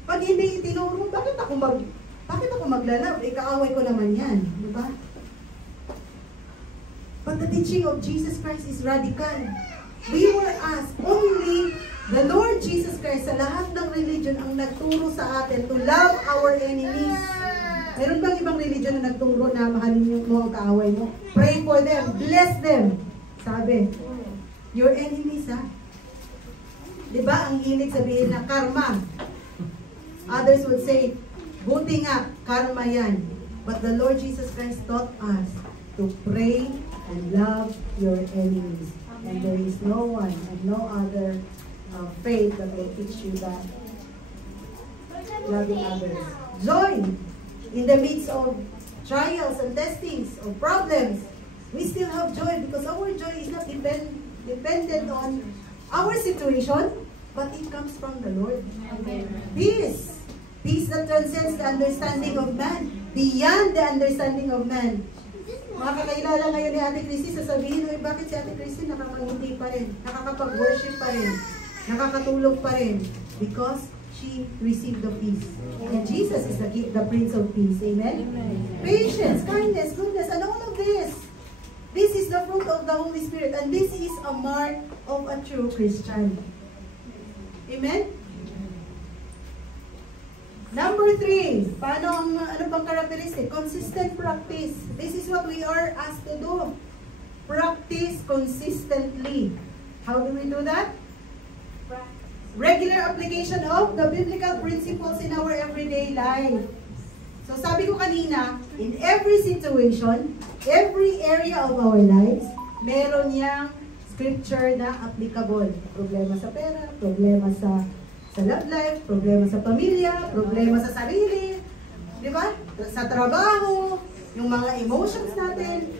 Pag hindi itinuro, bakit ako maglalab? Kaaway ko naman yan. Diba? But the teaching of Jesus Christ is radical. We were asked, only the Lord Jesus Christ sa lahat ng religion ang nagturo sa atin to love our enemies. Meron bang ibang religion na nagturo na mahalin mo ang kaaway mo? Pray for them, bless them. Sabi, your enemies ha? Diba ang hilig sabihin na karma? Others would say, buti nga, karma yan. But the Lord Jesus Christ taught us to pray and love your enemies. And there is no one and no other faith that will teach you that. Loving others. Joy in the midst of trials and testings, of problems. We still have joy because our joy is not dependent on our situation, but it comes from the Lord. Peace. Peace that transcends the understanding of man, beyond the understanding of man. Mga kakilala ngayon ni Ate Christy, sasabihin mo, bakit si Ate Christy nakakangiti pa rin, nakakapag-worship pa rin, nakakatulog pa rin? Because she received the peace. And Jesus is the Prince of Peace. Amen? Amen. Patience, kindness, goodness, and all of this. This is the fruit of the Holy Spirit. And this is a mark of a true Christian. Amen? Number 3, ano bang characteristic? Consistent practice. This is what we are asked to do. Practice consistently. How do we do that? Regular application of the biblical principles in our everyday life. So sabi ko kanina, in every situation, every area of our lives, meron niyang scripture na applicable. Problema sa pera, problema sa love life, problema sa pamilya, problema sa sarili, di ba? Sa trabaho, yung mga emotions natin,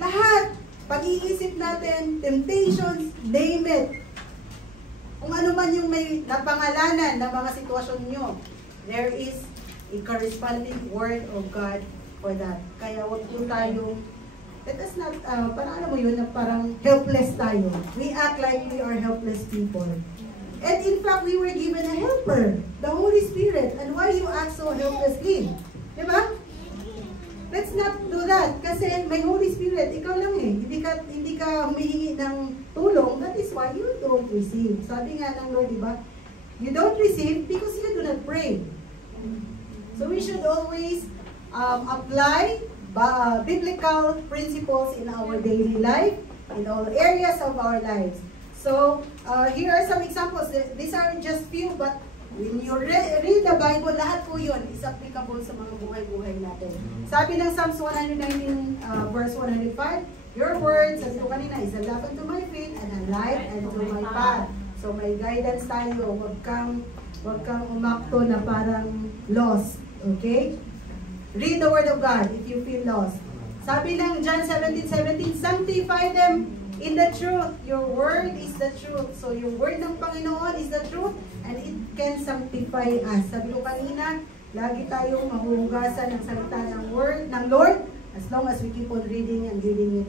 lahat, pag-iisip natin, temptations, name it. Kung ano man yung may napangalanan ng mga sitwasyon nyo, there is a corresponding word of God for that. Kaya wag po tayong, let us not, parang ano mo yun, na parang helpless tayo. We act like we are helpless people. And in fact, we were given a helper, the Holy Spirit. And why you act so helplessly? Diba? Let's not do that. Kasi may Holy Spirit, ikaw lang eh. Hindi ka humihingi ng tulong. That is why you don't receive. Sabi nga ng Lord, diba? You don't receive because you do not pray. So we should always apply biblical principles in our daily life, in all areas of our lives. So, here are some examples. These are just few, but when you read the Bible, lahat po yun is applicable sa mga buhay-buhay natin. Sabi ng Psalms 119, verse 105, your word, sabi ko kanina, is a lamp unto my feet and a light unto my path. So, may guidance tayo. Huwag kang umakto na parang lost. Okay? Read the word of God if you feel lost. Sabi ng John 17:17, sanctify them in the truth. Your word is the truth. So, yung word ng Panginoon is the truth and it can sanctify us. Sabi ko kanina, lagi tayong mahuhugasan ng salita ng word, ng Lord, as long as we keep on reading and reading it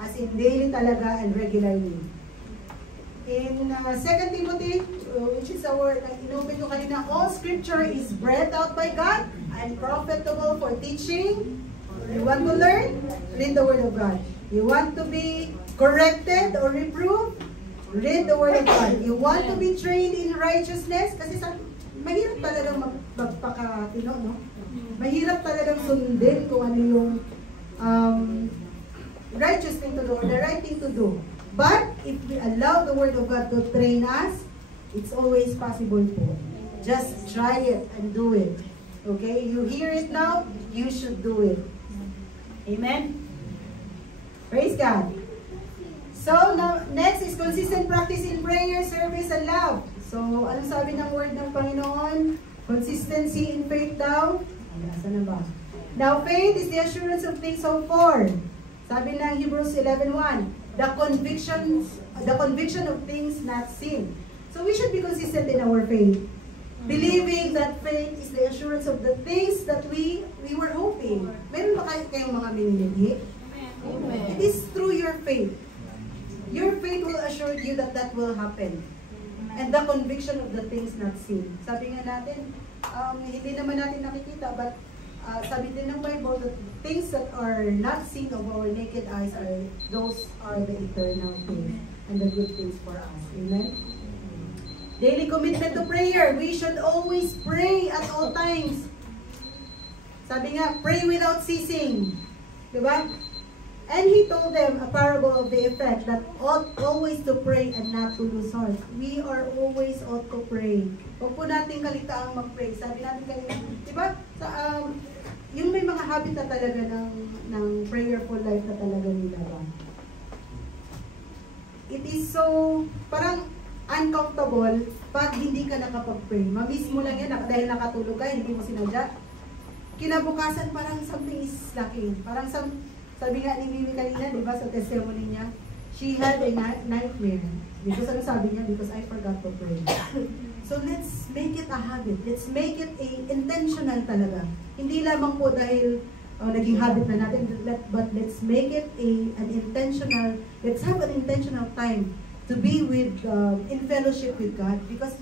as in daily talaga and regularly. In 2 Timothy, which is our, in-open ko kanina, all scripture is breathed out by God and profitable for teaching. You want to learn? Read the word of God. You want to be corrected or reproved? Read the word of God. You want to be trained in righteousness? Kasi mahirap talagang magpakatino, no? Mahirap talagang sundin kung ano yung righteous thing to do or the right thing to do. But if we allow the word of God to train us, it's always possible po. Just try it and do it. Okay? You hear it now, you should do it. Amen? Praise God. So, now, next is consistent practice in prayer, service, and love. So, anong sabi ng word ng Panginoon? Consistency in faith daw. Asan na ba? Now, faith is the assurance of things hoped for. Sabi ng Hebrews 11:1, the conviction of things not seen. So, we should be consistent in our faith. Believing that faith is the assurance of the things that we were hoping. Meron ba kayong mga miniligi? It is through your faith. Your faith will assure you that that will happen. And the conviction of the things not seen. Sabi nga natin, hindi naman natin nakikita, but sabi din ng Bible that things that are not seen of our naked eyes those are the eternal things and the good things for us. Amen? Daily commitment to prayer. We should always pray at all times. Sabi nga, pray without ceasing. Diba? And he told them a parable of the effect that ought always to pray and not to lose heart. We are always ought to pray. Huwag po natin kalitaang mag-pray. Sabi natin kanina, diba? Yung may mga habit na talaga ng prayerful life na talaga nila ba? It is so, parang uncomfortable pag hindi ka nakapag-pray. Mamiss mo lang yan dahil nakatulog ka, hindi mo sinadya. Kinabukasan parang something is lacking. Parang sabi nga ni Mimi kanina, di ba, sa testimony niya, she had a nightmare. Because ano sabi niya? Because I forgot to pray. So let's make it a habit. Let's make it a intentional talaga. Hindi lamang po dahil naging habit na natin, but let's make it an intentional, let's have an intentional time to be with, in fellowship with God. Because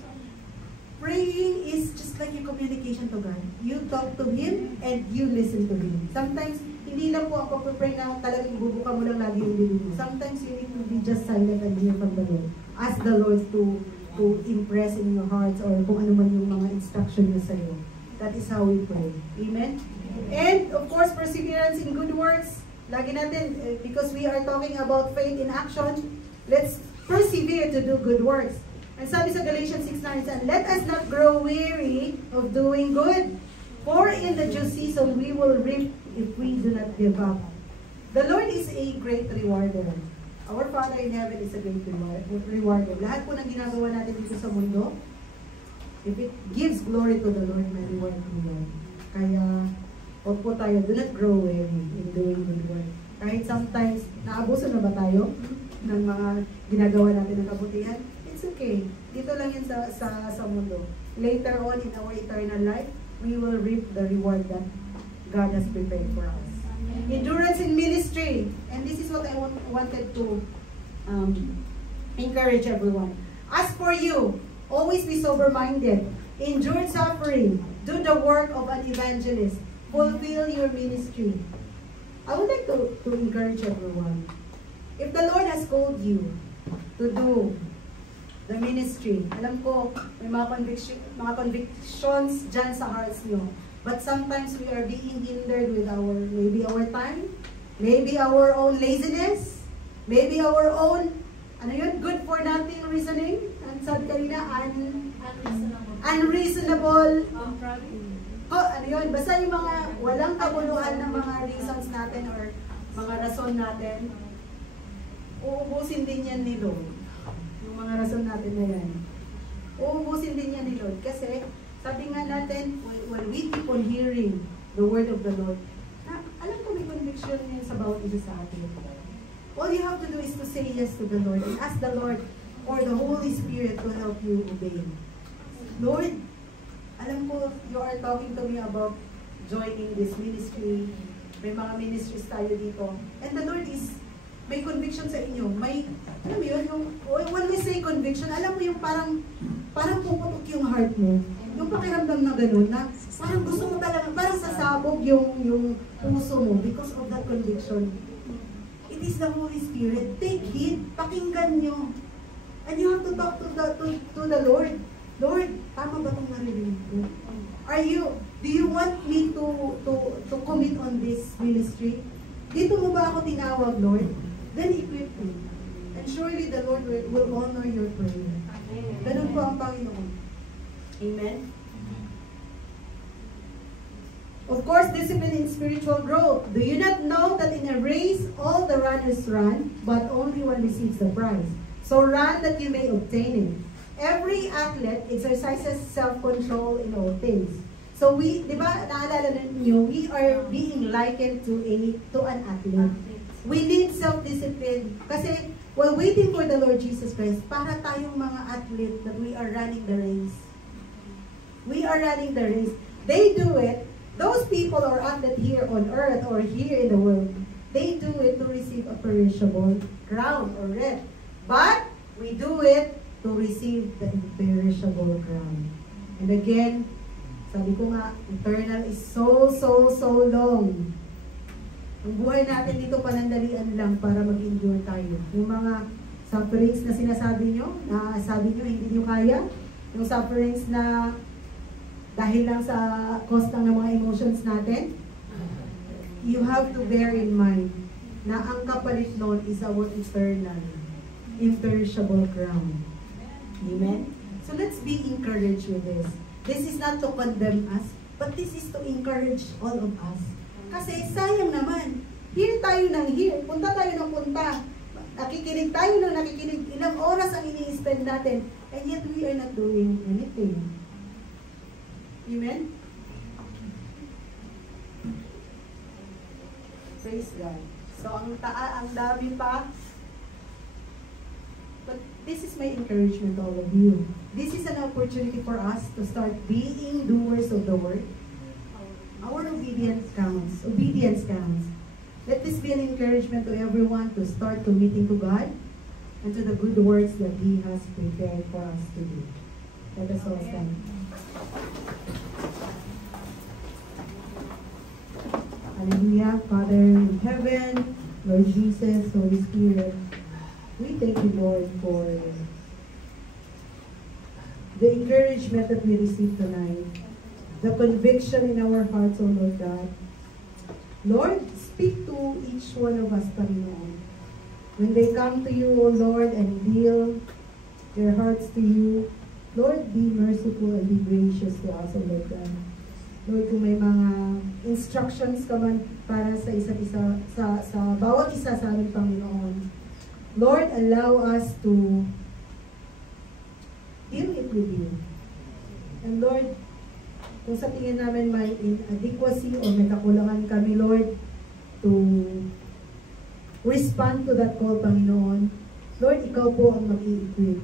praying is just like your communication to God. You talk to Him and you listen to Him. Sometimes, hindi lang po ang pag-pray na talagang bubuka mo lang lagi yung bibig mo. Sometimes you need to be just silent and hear from the Lord. Ask the Lord to to impress in your hearts or kung ano man yung mga instruction niya sa'yo. That is how we pray. Amen? And of course, perseverance in good works. Lagi natin, because we are talking about faith in action, let's persevere to do good works. And sabi sa Galatians 6:9, let us not grow weary of doing good, for in the due season we will reap if we do not give up. The Lord is a great rewarder. Our Father in heaven is a great rewarder. Lahat po ng ginagawa natin dito sa mundo, if it gives glory to the Lord, may reward po yan. Kaya, huwag po tayo, do not grow weary in doing good work. Kahit sometimes, naabuso na ba tayo ng mga ginagawa natin ng kabutihan? It's okay. Dito lang yan sa mundo. Later on in our eternal life, we will reap the reward that God has prepared for us. Endurance in ministry. And this is what I wanted to encourage everyone. As for you, always be sober-minded. Endure suffering. Do the work of an evangelist. Fulfill your ministry. I would like to encourage everyone. If the Lord has called you to do the ministry, alam ko, may mga convictions dyan sa hearts nyo. But sometimes we are being hindered with maybe our time, maybe our own laziness, maybe our own, good for nothing reasoning. And sabi kanina, unreasonable. Basta yung mga walang kabuluhan ng mga reasons natin or mga rason natin, uubusin din yan ni Lord. Yung mga rason natin na yan. Uubusin din yan ni Lord. Kasi, sabi nga natin, when we keep on hearing the word of the Lord, alam ko may conviction niya sa bawat isa sa atin. All you have to do is to say yes to the Lord and ask the Lord or the Holy Spirit to help you obey. Lord, alam ko you are talking to me about joining this ministry. May mga ministries tayo dito. And the Lord is, may conviction sa inyo. May, alam mo yun, when we say conviction, alam mo yung parang puputok yung heart mo. Yung pakiramdam na gano'n, na parang gusto mo talaga, parang sasabog yung puso mo because of that conviction. It is the Holy Spirit. Take heed, pakinggan nyo. And you have to talk to the Lord. Lord, tama ba itong naririnig ko? Do you want me to commit on this ministry? Dito mo ba ako tinawag, Lord? Then equip me. And surely the Lord will honor your prayer. Ganun po ang Panginoon. Amen? Of course, discipline in spiritual growth. Do you not know that in a race, all the runners run, but only one receives the prize? So run that you may obtain it. Every athlete exercises self-control in all things. So we, di ba, naalala ninyo, we are being likened to an athlete. We need self-discipline. Kasi, while waiting for the Lord Jesus Christ, para tayong mga athlete that we are running the race. We are running the race. They do it. Those people or athletes here on earth or here in the world, they do it to receive a perishable crown or wreath. But we do it to receive the imperishable crown. And again, sabi ko nga, eternal is so long. Ang buhay natin dito panandalian lang para mag-endure tayo. Yung mga sufferings na sinasabi nyo, na sabi nyo hindi nyo kaya, yung sufferings na dahil lang sa cost ng mga emotions natin, you have to bear in mind na ang kapalit nun is our eternal, imperishable crown. Amen? So let's be encouraged with this. This is not to condemn us, but this is to encourage all of us. Kasi sayang naman, here tayo ng here, punta tayo ng punta, nakikinig tayo ng nakikinig, ilang oras ang ini-spend natin, and yet we are not doing anything. Amen? Praise God. So, ang dami pa. But this is my encouragement to all of you. This is an opportunity for us to start being doers of the word. Our obedience counts. Obedience counts. Let this be an encouragement to everyone to start committing to God and to the good works that He has prepared for us to do. Let us all stand. Hallelujah. Father in heaven, Lord Jesus, Holy Spirit, we thank you, Lord, for the encouragement that we receive tonight, the conviction in our hearts, O Lord God. Lord, speak to each one of us, Panginoon. When they come to you, O Lord, and reveal their hearts to you, Lord, be merciful and be gracious to us, O Lord God. Lord, kung may mga instructions ka man para sa isa't isa, sa bawat isa sa aming Panginoon, Lord, allow us to deal it with you. And Lord, kung sa tingin namin may inadequacy o may kakulangan kami, Lord, to respond to that call, Panginoon, Lord, ikaw po ang mag-i-equip.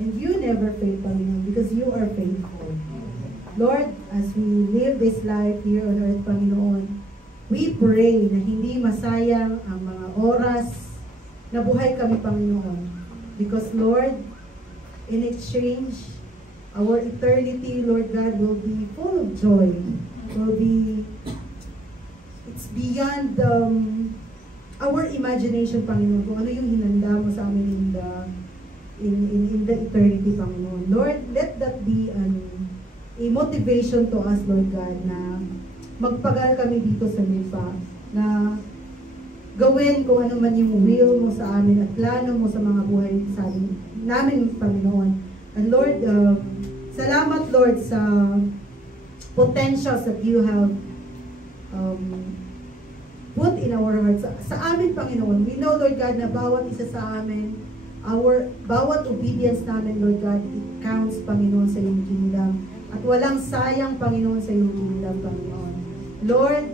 And you never fail, Panginoon, because you are faithful. Lord, as we live this life here on earth, Panginoon, we pray na hindi masayang ang mga oras na buhay kami, Panginoon. Because, Lord, in exchange, our eternity, Lord God, will be full of joy. It's beyond our imagination, Panginoon, kung ano yung hinanda mo sa amin in the eternity, Panginoon. Lord, let that be a motivation to us, Lord God, na magpagal kami dito sa lupa, na gawin kung ano man yung will mo sa amin at plano mo sa mga buhay sa namin, Panginoon. And Lord, salamat, Lord, sa potentials that you have put in our hearts. Sa amin, Panginoon, we know, Lord God, na bawat isa sa amin, bawat obedience namin, Lord God, it counts, Panginoon, sa iyong kingdom. At walang sayang, Panginoon, sa iyong kingdom, Panginoon. Lord,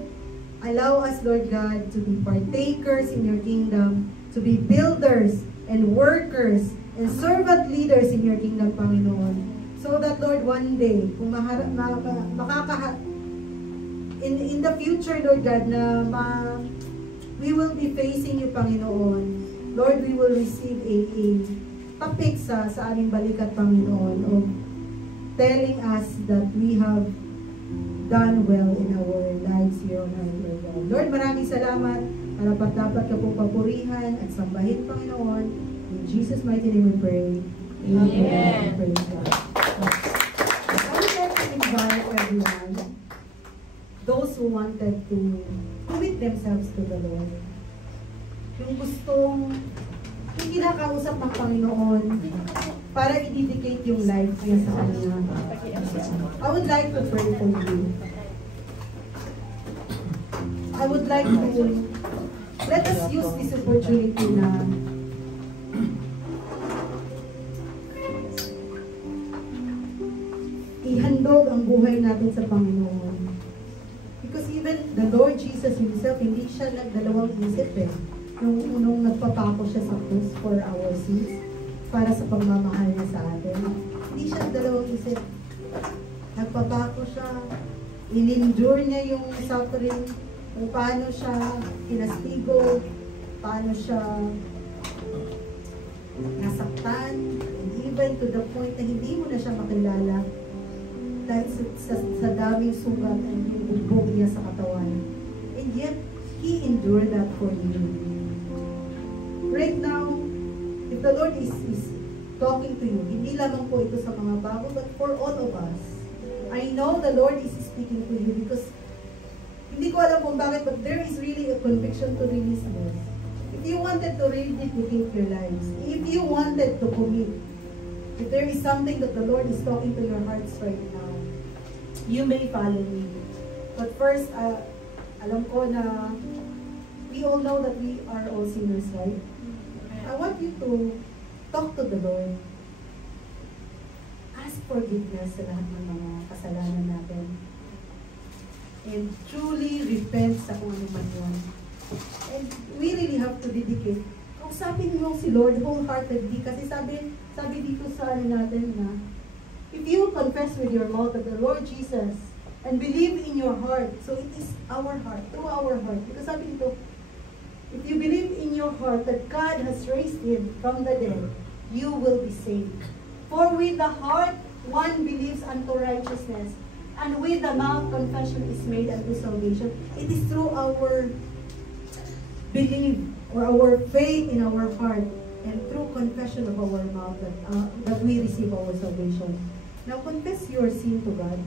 allow us, Lord God, to be partakers in your kingdom, to be builders and workers and servant leaders in your kingdom, Panginoon. So that, Lord, one day, kung in the future, Lord God, na we will be facing you, Panginoon. Lord, we will receive a topic sa aming balikat, Panginoon, of telling us that we have done well in our lives here on earth, Lord God. Lord, maraming salamat. Dapat ka pong papurihan at sambahin, Panginoon. In Jesus' mighty name we pray. Amen. Praise God. I would like to invite everyone, those who wanted to commit themselves to the Lord. Yung gustong yung kinakausap ng Panginoon para i-dedicate yung life niya sa Kanya. I would like to pray for you. I would like to let us use this opportunity na ihandog ang buhay natin sa Panginoon. Because even the Lord Jesus Himself, hindi siya nagdalawang isip nung nagpapako siya sa cross for our sins, para sa pagmamahal niya sa atin. Hindi siya nagdalawang isip. Nagpapako siya, in-endure niya yung suffering, kung paano siya kinastigo, paano siya nasaktan, and even to the point na hindi mo na siya makilala dahil sa daming sugat at yung bubog niya sa katawan. And yet, He endured that for you. Right now, if the Lord is talking to you, hindi lamang po ito sa mga bago, but for all of us. I know the Lord is speaking to you because hindi ko alam kung bakit, but there is really a conviction to release this. If you wanted to really dedicate your lives, if you wanted to commit, if there is something that the Lord is talking to your hearts right now, you may follow me. But first, alam ko na we all know that we are all sinners, right? I want you to talk to the Lord. Ask forgiveness sa lahat ng mga kasalanan natin. And truly repent sa kung ano man yun. And we really have to dedicate. Kung sabi niyo si Lord wholeheartedly, kasi sabi dito sa ano natin na, if you confess with your mouth that the Lord Jesus and believe in your heart, so it is our heart, through our heart. Because sabi dito, if you believe in your heart that God has raised Him from the dead, you will be saved. For with the heart one believes unto righteousness, and with the mouth confession is made unto salvation. It is through our belief or our faith in our heart and through confession of our mouth that we receive our salvation. Now confess your sin to God.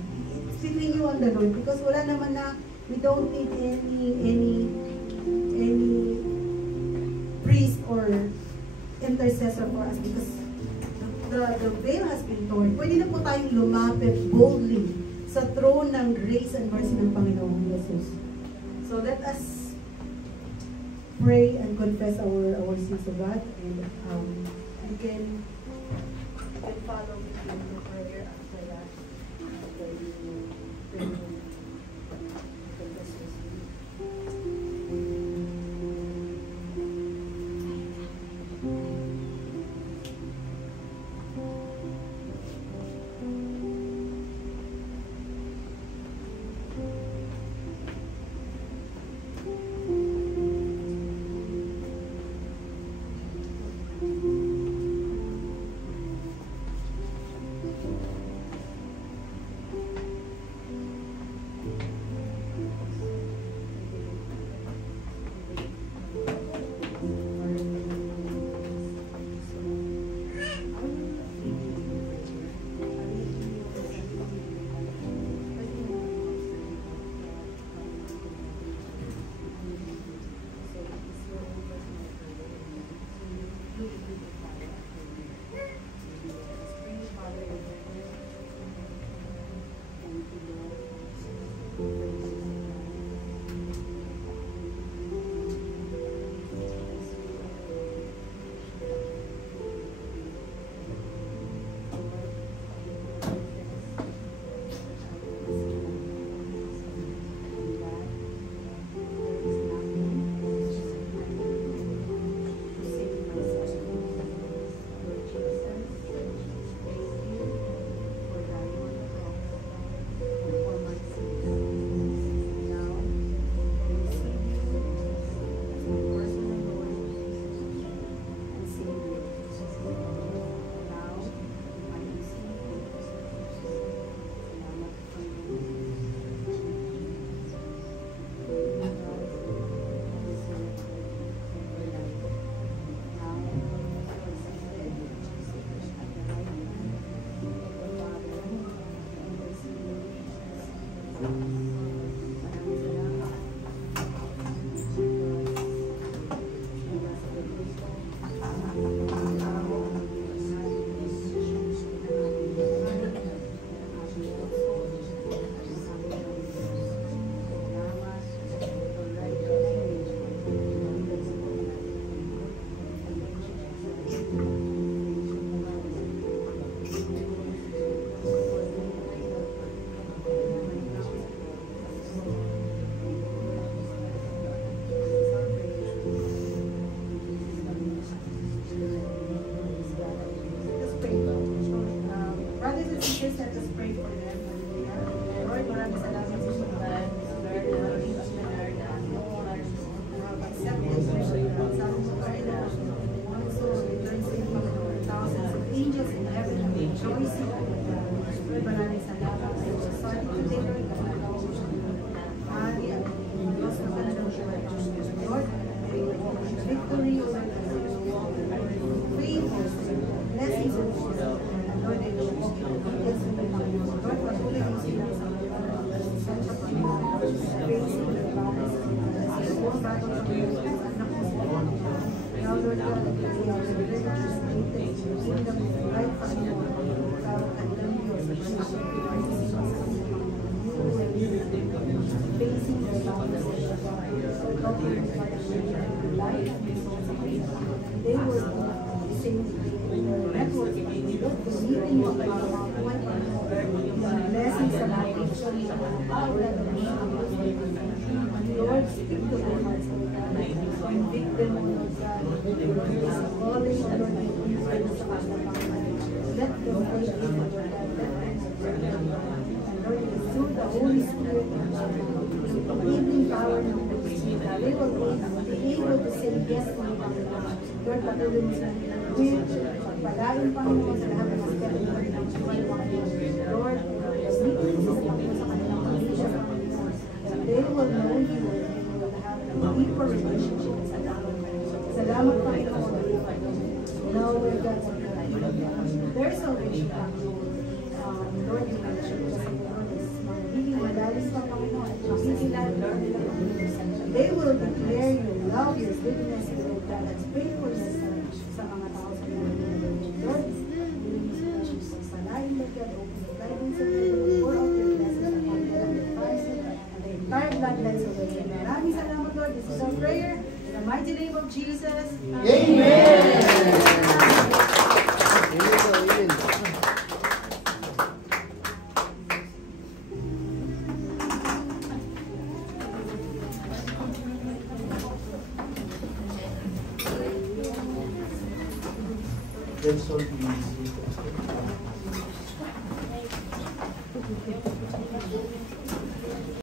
It's between you and the Lord because wala naman na, we don't need any priest or intercessor for us because the veil has been torn. Pwede na po tayong lumapit boldly sa throne ng grace and mercy ng Panginoong Jesus. So let us pray and confess our sins to God, and you can follow me in the prayer after that. After you confess your sin. revelation, Panginoon. Lord, yung fellowship ko sa Panginoon is magiging madalis pa, Panginoon. Makikilala nila, they will declare your love, your goodness, Lord God, and faithfulness sa mga tao sa mga Lord, salain mo God, open the guidance of the Lord, pour out your blessings upon them, and the entire bloodlines of the Lord. Maraming salamat, Lord. This is our prayer. In the mighty name of Jesus. Let's all be